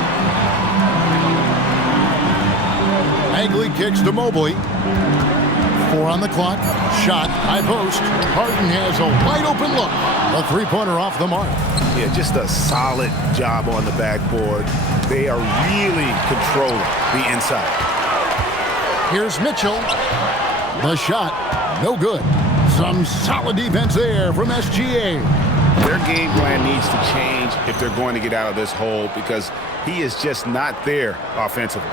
Bagley kicks to Mobley. 4 on the clock. Shot, high post. Harden has a wide open look. A three-pointer off the mark. Yeah, just a solid job on the backboard. They are really controlling the inside. Here's Mitchell. The shot, no good. Some solid defense there from SGA. Their game plan needs to change if they're going to get out of this hole because he is just not there offensively.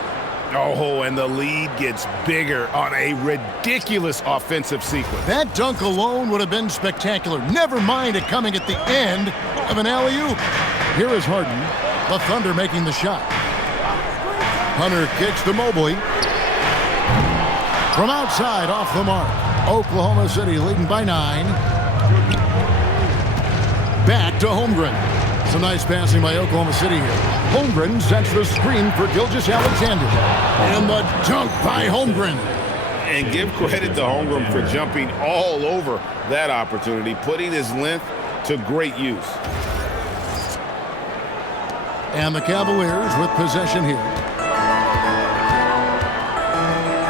Oh, and the lead gets bigger on a ridiculous offensive sequence. That dunk alone would have been spectacular. Never mind it coming at the end of an alley-oop. Here is Harden, the Thunder making the shot. Hunter kicks to Mobley. From outside, off the mark. Oklahoma City leading by 9. Back to Holmgren. Some nice passing by Oklahoma City here. Holmgren sets the screen for Gilgeous-Alexander. And the dunk by Holmgren. And give credit to Holmgren for jumping all over that opportunity, putting his length to great use. And the Cavaliers with possession here.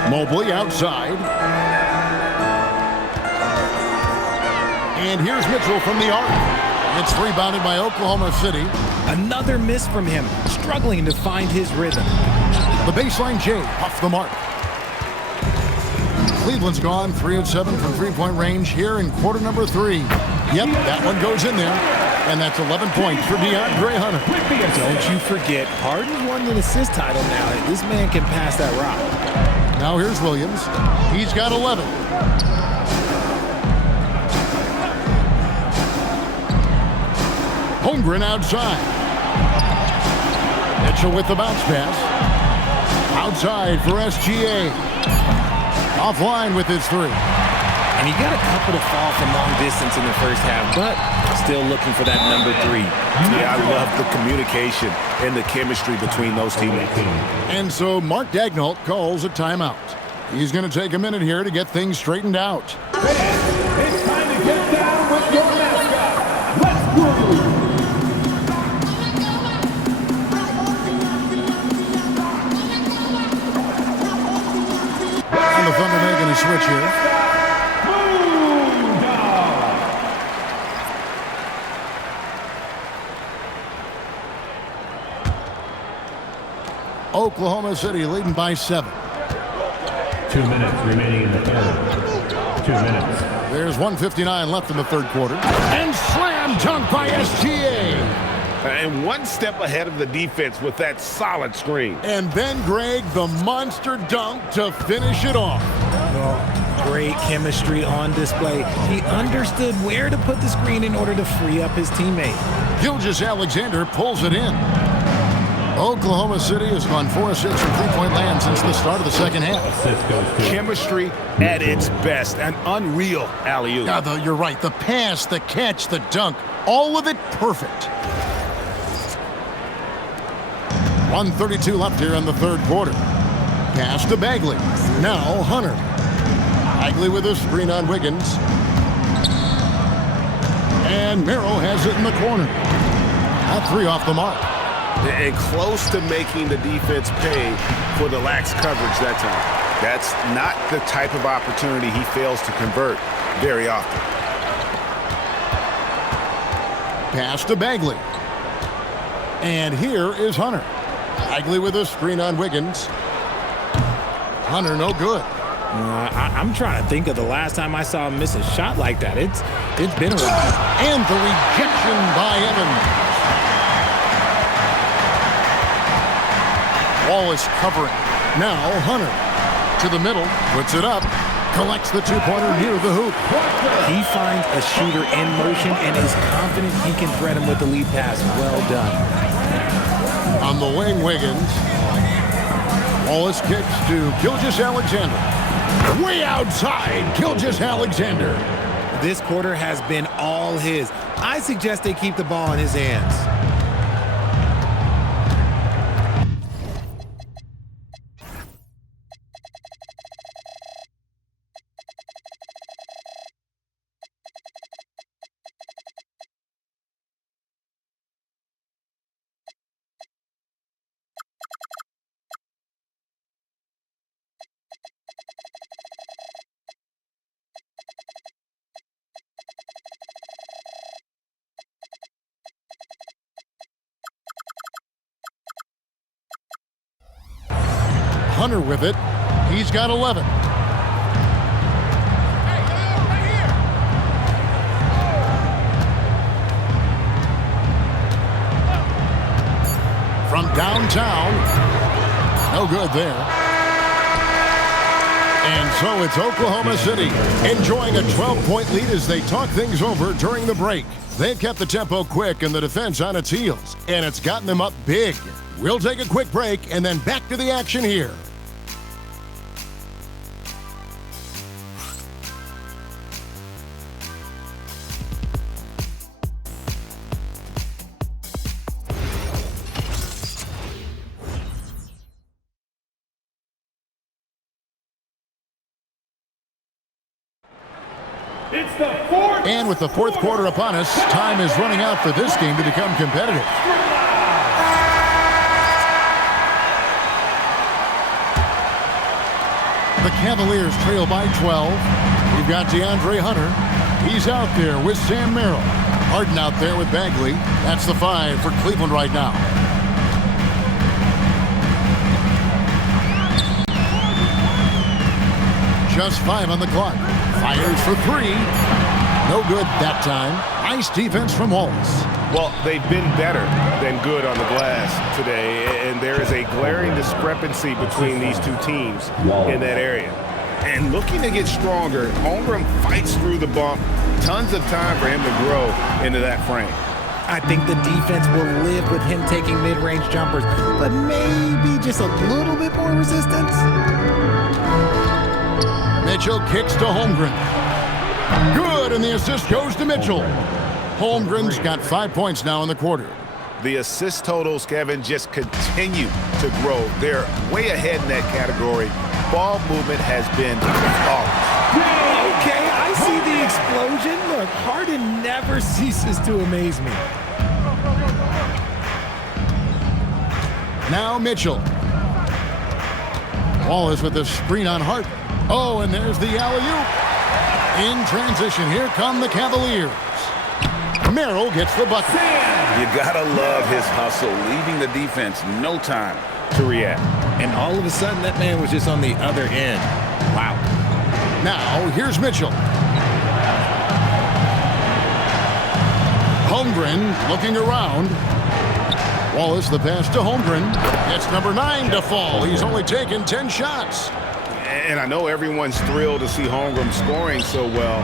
Mobley outside. And here's Mitchell from the arc. It's rebounded by Oklahoma City. Another miss from him, struggling to find his rhythm. The baseline J off the mark. Cleveland's gone 3 of 7 from three-point range here in quarter number 3. Yep, that one goes in there. And that's 11 points for DeAndre Hunter. Don't you forget, Harden won the assist title now. This man can pass that rock. Now here's Williams. He's got 11. Holmgren outside. Mitchell with the bounce pass. Outside for SGA. Offline with his 3. And he got a couple to fall from long distance in the first half, but still looking for that number 3. Yeah, I love the communication and the chemistry between those teammates. And so Mark Daigneault calls a timeout. He's going to take a minute here to get things straightened out. It's time to get down with your mascot. Let's groove. And the Thunder making early switch here. Oklahoma City leading by 7. 2 minutes remaining in the third. 2 minutes. There's 1:59 left in the third quarter. And slam dunk by SGA. And one step ahead of the defense with that solid screen. And then Greg, the monster dunk to finish it off. Well, great chemistry on display. He understood where to put the screen in order to free up his teammate. Gilgeous-Alexander pulls it in. Oklahoma City has gone 4 of 6 from three-point land since the start of the second half. Chemistry at its best. An unreal alley-oop. Yeah, you're right. The pass, the catch, the dunk, all of it perfect. 1:32 left here in the third quarter. Pass to Bagley. Now Hunter. Bagley with a screen on Wiggins. And Merrill has it in the corner. That 3 off the mark. And close to making the defense pay for the lax coverage that time. That's not the type of opportunity he fails to convert very often. Pass to Bagley. And here is Hunter. Bagley with a screen on Wiggins. Hunter, no good. I'm trying to think of the last time I saw him miss a shot like that. It's been a while. And the rejection by Evans. Wallace covering. Now Hunter to the middle, puts it up, collects the two-pointer near the hoop. He finds a shooter in motion and is confident he can thread him with the lead pass. Well done. On the wing, Wiggins. Wallace kicks to Gilgeous-Alexander. Way outside, Gilgeous-Alexander. This quarter has been all his. I suggest they keep the ball in his hands. Hunter with it. He's got 11. From downtown. No good there. And so it's Oklahoma City enjoying a 12-point lead as they talk things over during the break. They've kept the tempo quick and the defense on its heels, and it's gotten them up big. We'll take a quick break and then back to the action here. And with the fourth quarter upon us, time is running out for this game to become competitive. The Cavaliers trail by 12. We've got DeAndre Hunter. He's out there with Sam Merrill. Harden out there with Bagley. That's the 5 for Cleveland right now. Just 5 on the clock. Fires for 3. No good that time. Nice defense from Wallace. Well, they've been better than good on the glass today, and there is a glaring discrepancy between these two teams in that area. And looking to get stronger, Holmgren fights through the bump. Tons of time for him to grow into that frame. I think the defense will live with him taking mid-range jumpers, but maybe just a little bit more resistance. Mitchell kicks to Holmgren. Good, and the assist goes to Mitchell. Holmgren's got 5 points now in the quarter. The assist totals, Kevin, just continue to grow. They're way ahead in that category. Ball movement has been flawless. Okay, I see the explosion. Look, Harden never ceases to amaze me. Now Mitchell. Wallace with the screen on Hart. Oh, and there's the alley-oop. In transition, here come the Cavaliers. Merrill gets the bucket. You gotta love his hustle, leaving the defense no time to react. And all of a sudden, that man was just on the other end. Wow. Now, here's Mitchell. Holmgren looking around. Wallace, the pass to Holmgren. Gets number 9 to fall. He's only taken 10 shots. And I know everyone's thrilled to see Holmgren scoring so well.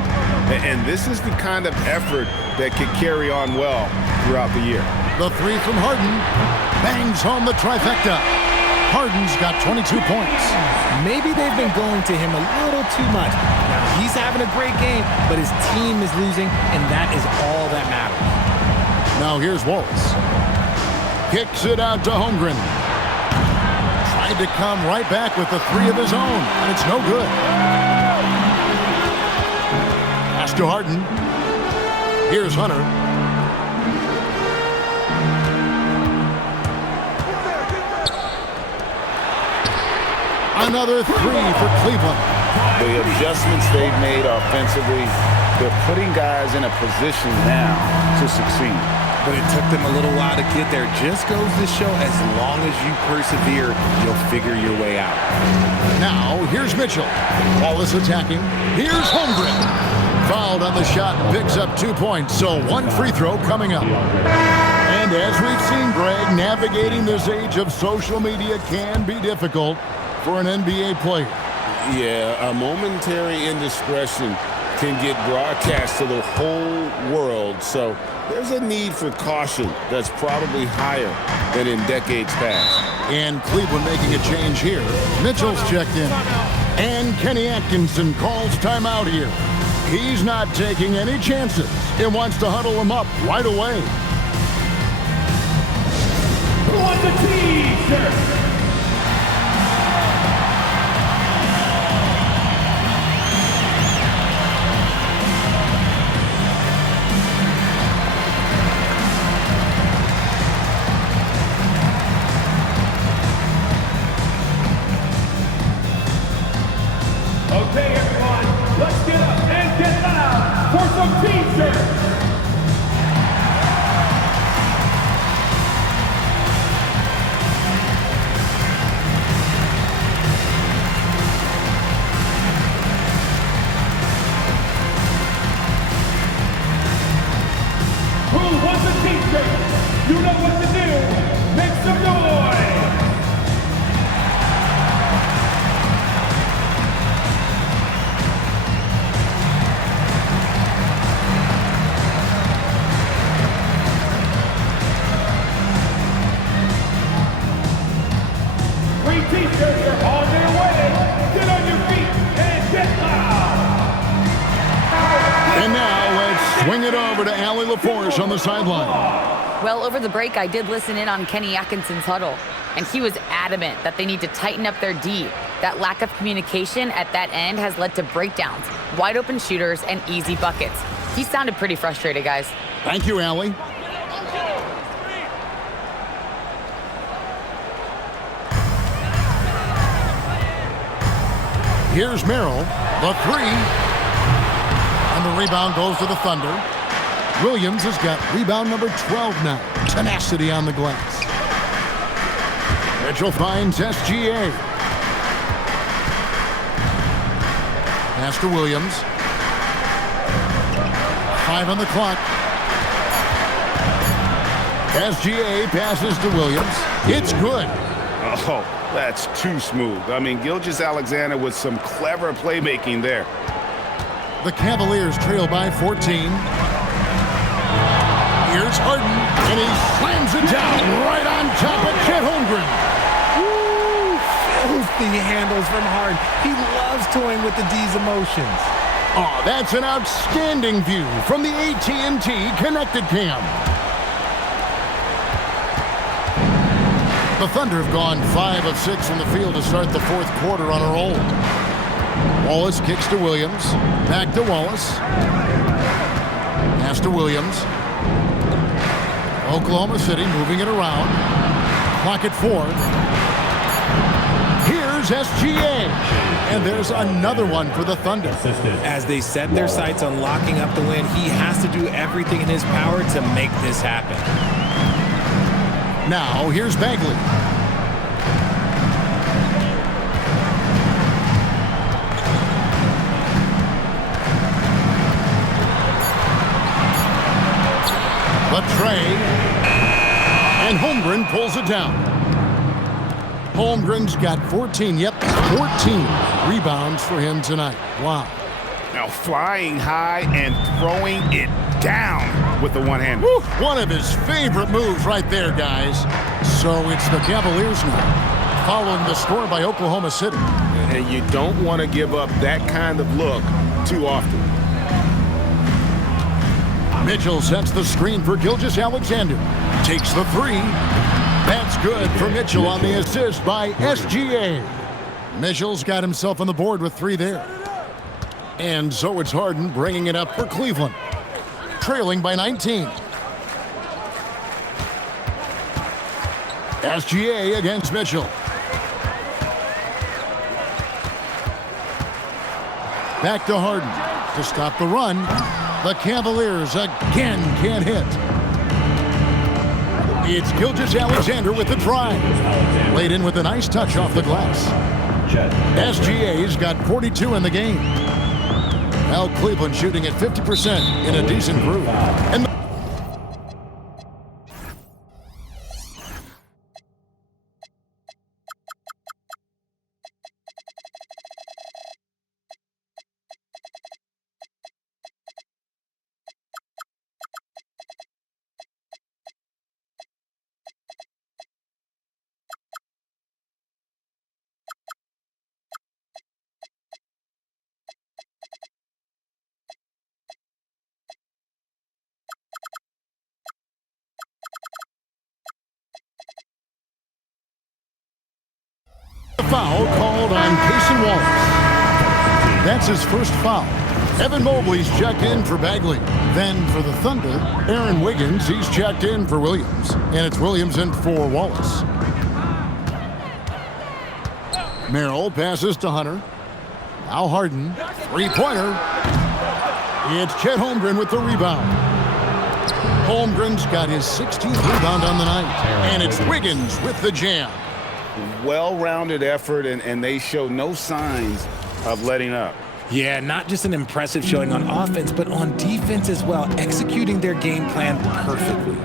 And this is the kind of effort that could carry on well throughout the year. The 3 from Harden bangs home the trifecta. Harden's got 22 points. Maybe they've been going to him a little too much. Now, he's having a great game, but his team is losing, and that is all that matters. Now here's Wallace. Kicks it out to Holmgren. Tried to come right back with the 3 of his own, and it's no good. Pass to Harden. Here's Hunter. Another 3 for Cleveland. The adjustments they've made offensively, they're putting guys in a position now to succeed. But it took them a little while to get there. Just goes to show, as long as you persevere, you'll figure your way out. Now, here's Mitchell. Wallace attacking. Here's Holmgren. Fouled on the shot, picks up 2 points, so 1 free throw coming up. And as we've seen, Greg, navigating this age of social media can be difficult for an NBA player. Yeah, a momentary indiscretion can get broadcast to the whole world, so there's a need for caution that's probably higher than in decades past. And Cleveland making a change here. Mitchell's checked in. And Kenny Atkinson calls timeout here. He's not taking any chances. He wants to huddle him up right away. Who wants a T-shirt? Okay, everyone, let's get up and get loud for some T-shirts. Who wants a T-shirt? You know what to do. Make some noise. T-shirts are on their way. Get on your feet and get loud. And now let's swing it over to Allie LaForce on the sideline. Well, over the break, I did listen in on Kenny Atkinson's huddle, and he was adamant that they need to tighten up their D. That lack of communication at that end has led to breakdowns, wide open shooters, and easy buckets. He sounded pretty frustrated, guys. Thank you, Allie. Here's Merrill, the 3. And the rebound goes to the Thunder. Williams has got rebound number 12 now. Tenacity on the glass. Mitchell finds SGA. Pass to Williams. 5 on the clock. SGA passes to Williams. It's good. Oh, that's too smooth. I mean, Gilgeous-Alexander with some clever playmaking there. The Cavaliers trail by 14. Here's Harden, and he slams it down right on top of Chet Holmgren. Woo! Filthy handles from Harden. He loves toying with the D's emotions. Oh, that's an outstanding view from the AT&T Connected Cam. The Thunder have gone 5 of 6 from the field to start the fourth quarter on a roll. Wallace kicks to Williams. Back to Wallace. Pass to Williams. Oklahoma City moving it around. Clock at 4. Here's is SGA. And there's another one for the Thunder. As they set their sights on locking up the win, he has to do everything in his power to make this happen. Now, here's Bagley. Tray, and Holmgren pulls it down. Holmgren's got 14 rebounds for him tonight. Wow. Now flying high and throwing it down with the one-hander. One of his favorite moves right there, guys. So it's the Cavaliers now, following the score by Oklahoma City. And you don't want to give up that kind of look too often. Mitchell sets the screen for Gilgeous-Alexander. Takes the three. That's good for Mitchell on the assist by SGA. Mitchell's got himself on the board with 3 there. And so it's Harden bringing it up for Cleveland, trailing by 19. SGA against Mitchell. Back to Harden to stop the run. The Cavaliers again can't hit. It's Gilgeous-Alexander with the drive. Laid in with a nice touch off the glass. SGA's got 42 in the game. Now Cleveland shooting at 50% in a decent groove. And foul called on Cason Wallace. That's his first foul. Evan Mobley's checked in for Bagley. Then for the Thunder, Aaron Wiggins, he's checked in for Williams. And it's Williams in for Wallace. Merrill passes to Hunter. Now Harden, three-pointer. It's Chet Holmgren with the rebound. Holmgren's got his 16th rebound on the night. And it's Wiggins with the jam. Well-rounded effort, and they show no signs of letting up. Yeah, not just an impressive showing on offense, but on defense as well, executing their game plan perfectly.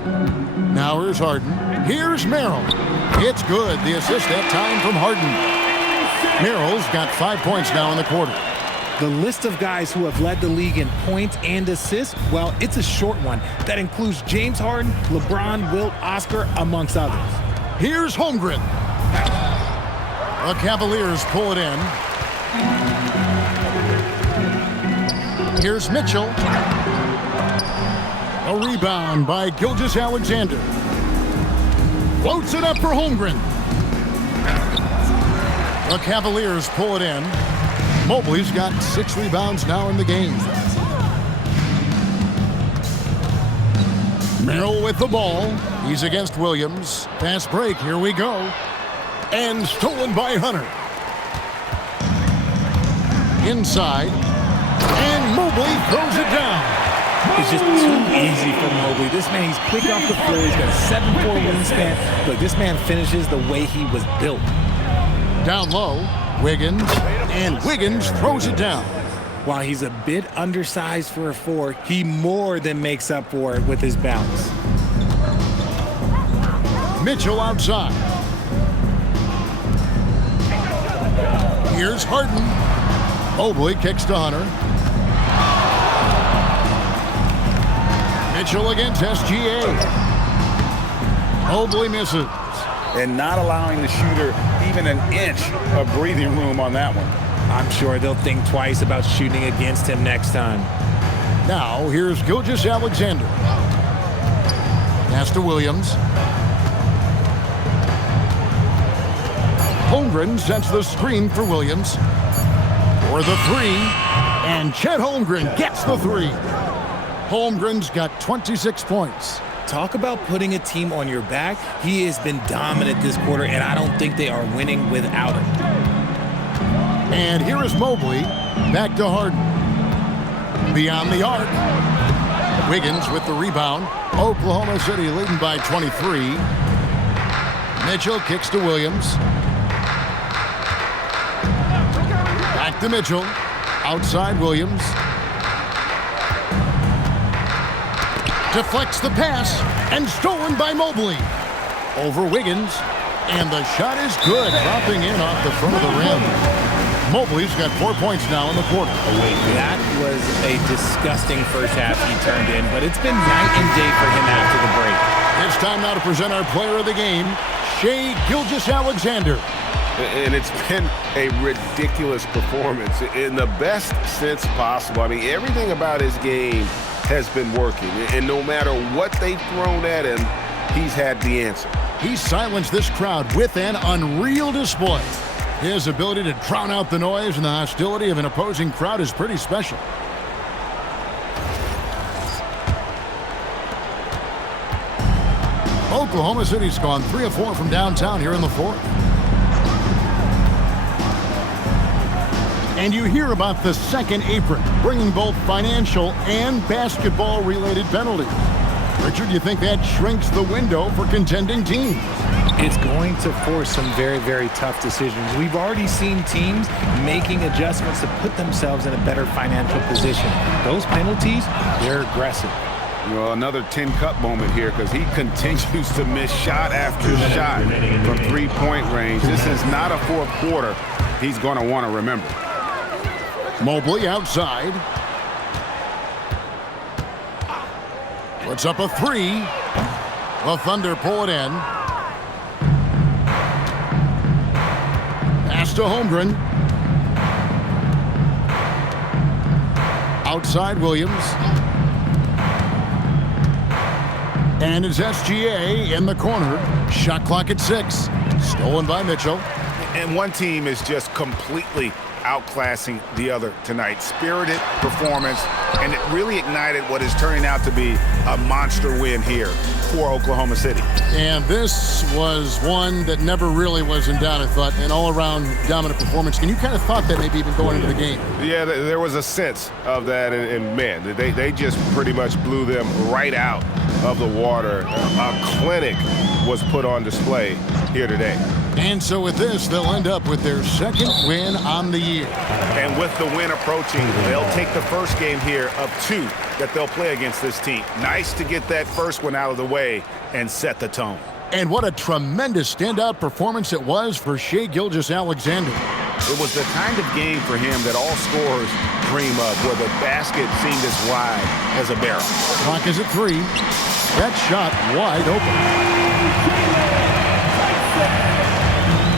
Now here's Harden. Here's Merrill. It's good. The assist that time from Harden. Merrill's got 5 points now in the quarter. The list of guys who have led the league in points and assists, well, it's a short one. That includes James Harden, LeBron, Wilt, Oscar, amongst others. Here's Holmgren. The Cavaliers pull it in. Here's Mitchell. A rebound by Gilgeous-Alexander. Floats it up for Holmgren. The Cavaliers pull it in. Mobley's got 6 rebounds now in the game. Merrill with the ball. He's against Williams. Fast break. Here we go. And stolen by Hunter. Inside. And Mobley throws it down. It's just too easy for Mobley. This man, he's quick off the floor. He's got a 7'4" wingspan. Look, this man finishes the way he was built. Down low, Wiggins. And Wiggins throws it down. While he's a bit undersized for a 4, he more than makes up for it with his bounce. Mitchell outside. Here's Harden. Mobley kicks to Hunter. Mitchell against SGA. Mobley misses. And not allowing the shooter even an inch of breathing room on that one. I'm sure they'll think twice about shooting against him next time. Now, here's Gilgeous-Alexander. Pass to Williams. Holmgren sets the screen for Williams. For the 3. And Chet Holmgren gets the 3. Holmgren's got 26 points. Talk about putting a team on your back. He has been dominant this quarter, and I don't think they are winning without him. And here is Mobley. Back to Harden. Beyond the arc. Wiggins with the rebound. Oklahoma City leading by 23. Mitchell kicks to Williams. Back to Mitchell. Outside Williams. Deflects the pass and stolen by Mobley. Over Wiggins. And the shot is good. Dropping in off the front of the rim. Mobley's got 4 points now in the quarter. That was a disgusting first half he turned in, but it's been night and day for him after the break. It's time now to present our player of the game, Shai Gilgeous-Alexander. And it's been a ridiculous performance in the best sense possible. I mean, everything about his game has been working. And no matter what they've thrown at him, he's had the answer. He silenced this crowd with an unreal display. His ability to drown out the noise and the hostility of an opposing crowd is pretty special. Oklahoma City's gone 3 of 4 from downtown here in the fourth. And you hear about the second apron, bringing both financial and basketball-related penalties. Richard, do you think that shrinks the window for contending teams? It's going to force some very, very tough decisions. We've already seen teams making adjustments to put themselves in a better financial position. Those penalties, they're aggressive. Well, another 10-cup moment here because he continues to miss shot after shot from three-point range. This is not a fourth quarter he's going to want to remember. Mobley outside. Puts up a 3. The Thunder pull it in. Pass to Holmgren. Outside Williams. And it's SGA in the corner. Shot clock at 6. Stolen by Mitchell. And one team is just completely outclassing the other tonight. Spirited performance, and it really ignited what is turning out to be a monster win here for Oklahoma City. And this was one that never really was in doubt, I thought, an all-around dominant performance. And you kind of thought that maybe even going into the game. Yeah, there was a sense of that, and man, they just pretty much blew them right out of the water. A clinic was put on display here today. And so with this, they'll end up with their second win on the year. And with the win approaching, they'll take the first game here of 2 that they'll play against this team. Nice to get that first one out of the way and set the tone. And what a tremendous standout performance it was for Shai Gilgeous-Alexander. It was the kind of game for him that all scorers dream of, where the basket seemed as wide as a barrel. Clock is at 3. That shot wide open.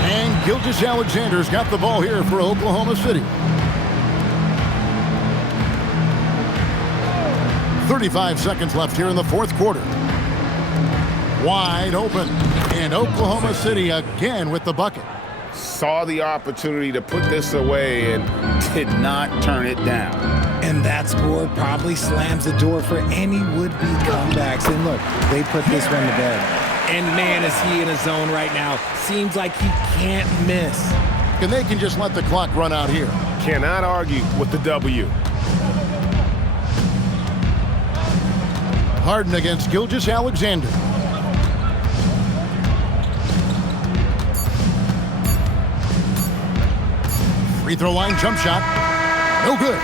And Gilgeous-Alexander's got the ball here for Oklahoma City. 35 seconds left here in the fourth quarter. Wide open. And Oklahoma City again with the bucket. Saw the opportunity to put this away and did not turn it down. And that score probably slams the door for any would-be comebacks. And look, they put this one to bed. And man, is he in a zone right now. Seems like he can't miss. And they can just let the clock run out here. Cannot argue with the W. Harden against Gilgeous-Alexander. Free throw line jump shot. No good.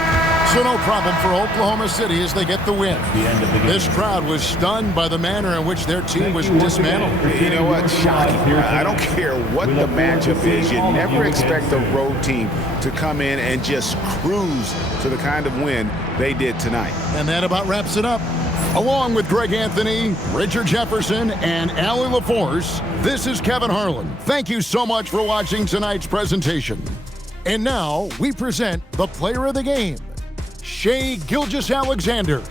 So no problem for Oklahoma City as they get the win. This crowd was stunned by the manner in which their team was dismantled. You know what? Shocking. I don't care what the matchup is. You never expect a road team to come in and just cruise to the kind of win they did tonight. And that about wraps it up. Along with Greg Anthony, Richard Jefferson, and Allie LaForce, this is Kevin Harlan. Thank you so much for watching tonight's presentation. And now we present the player of the game, Shai Gilgeous-Alexander.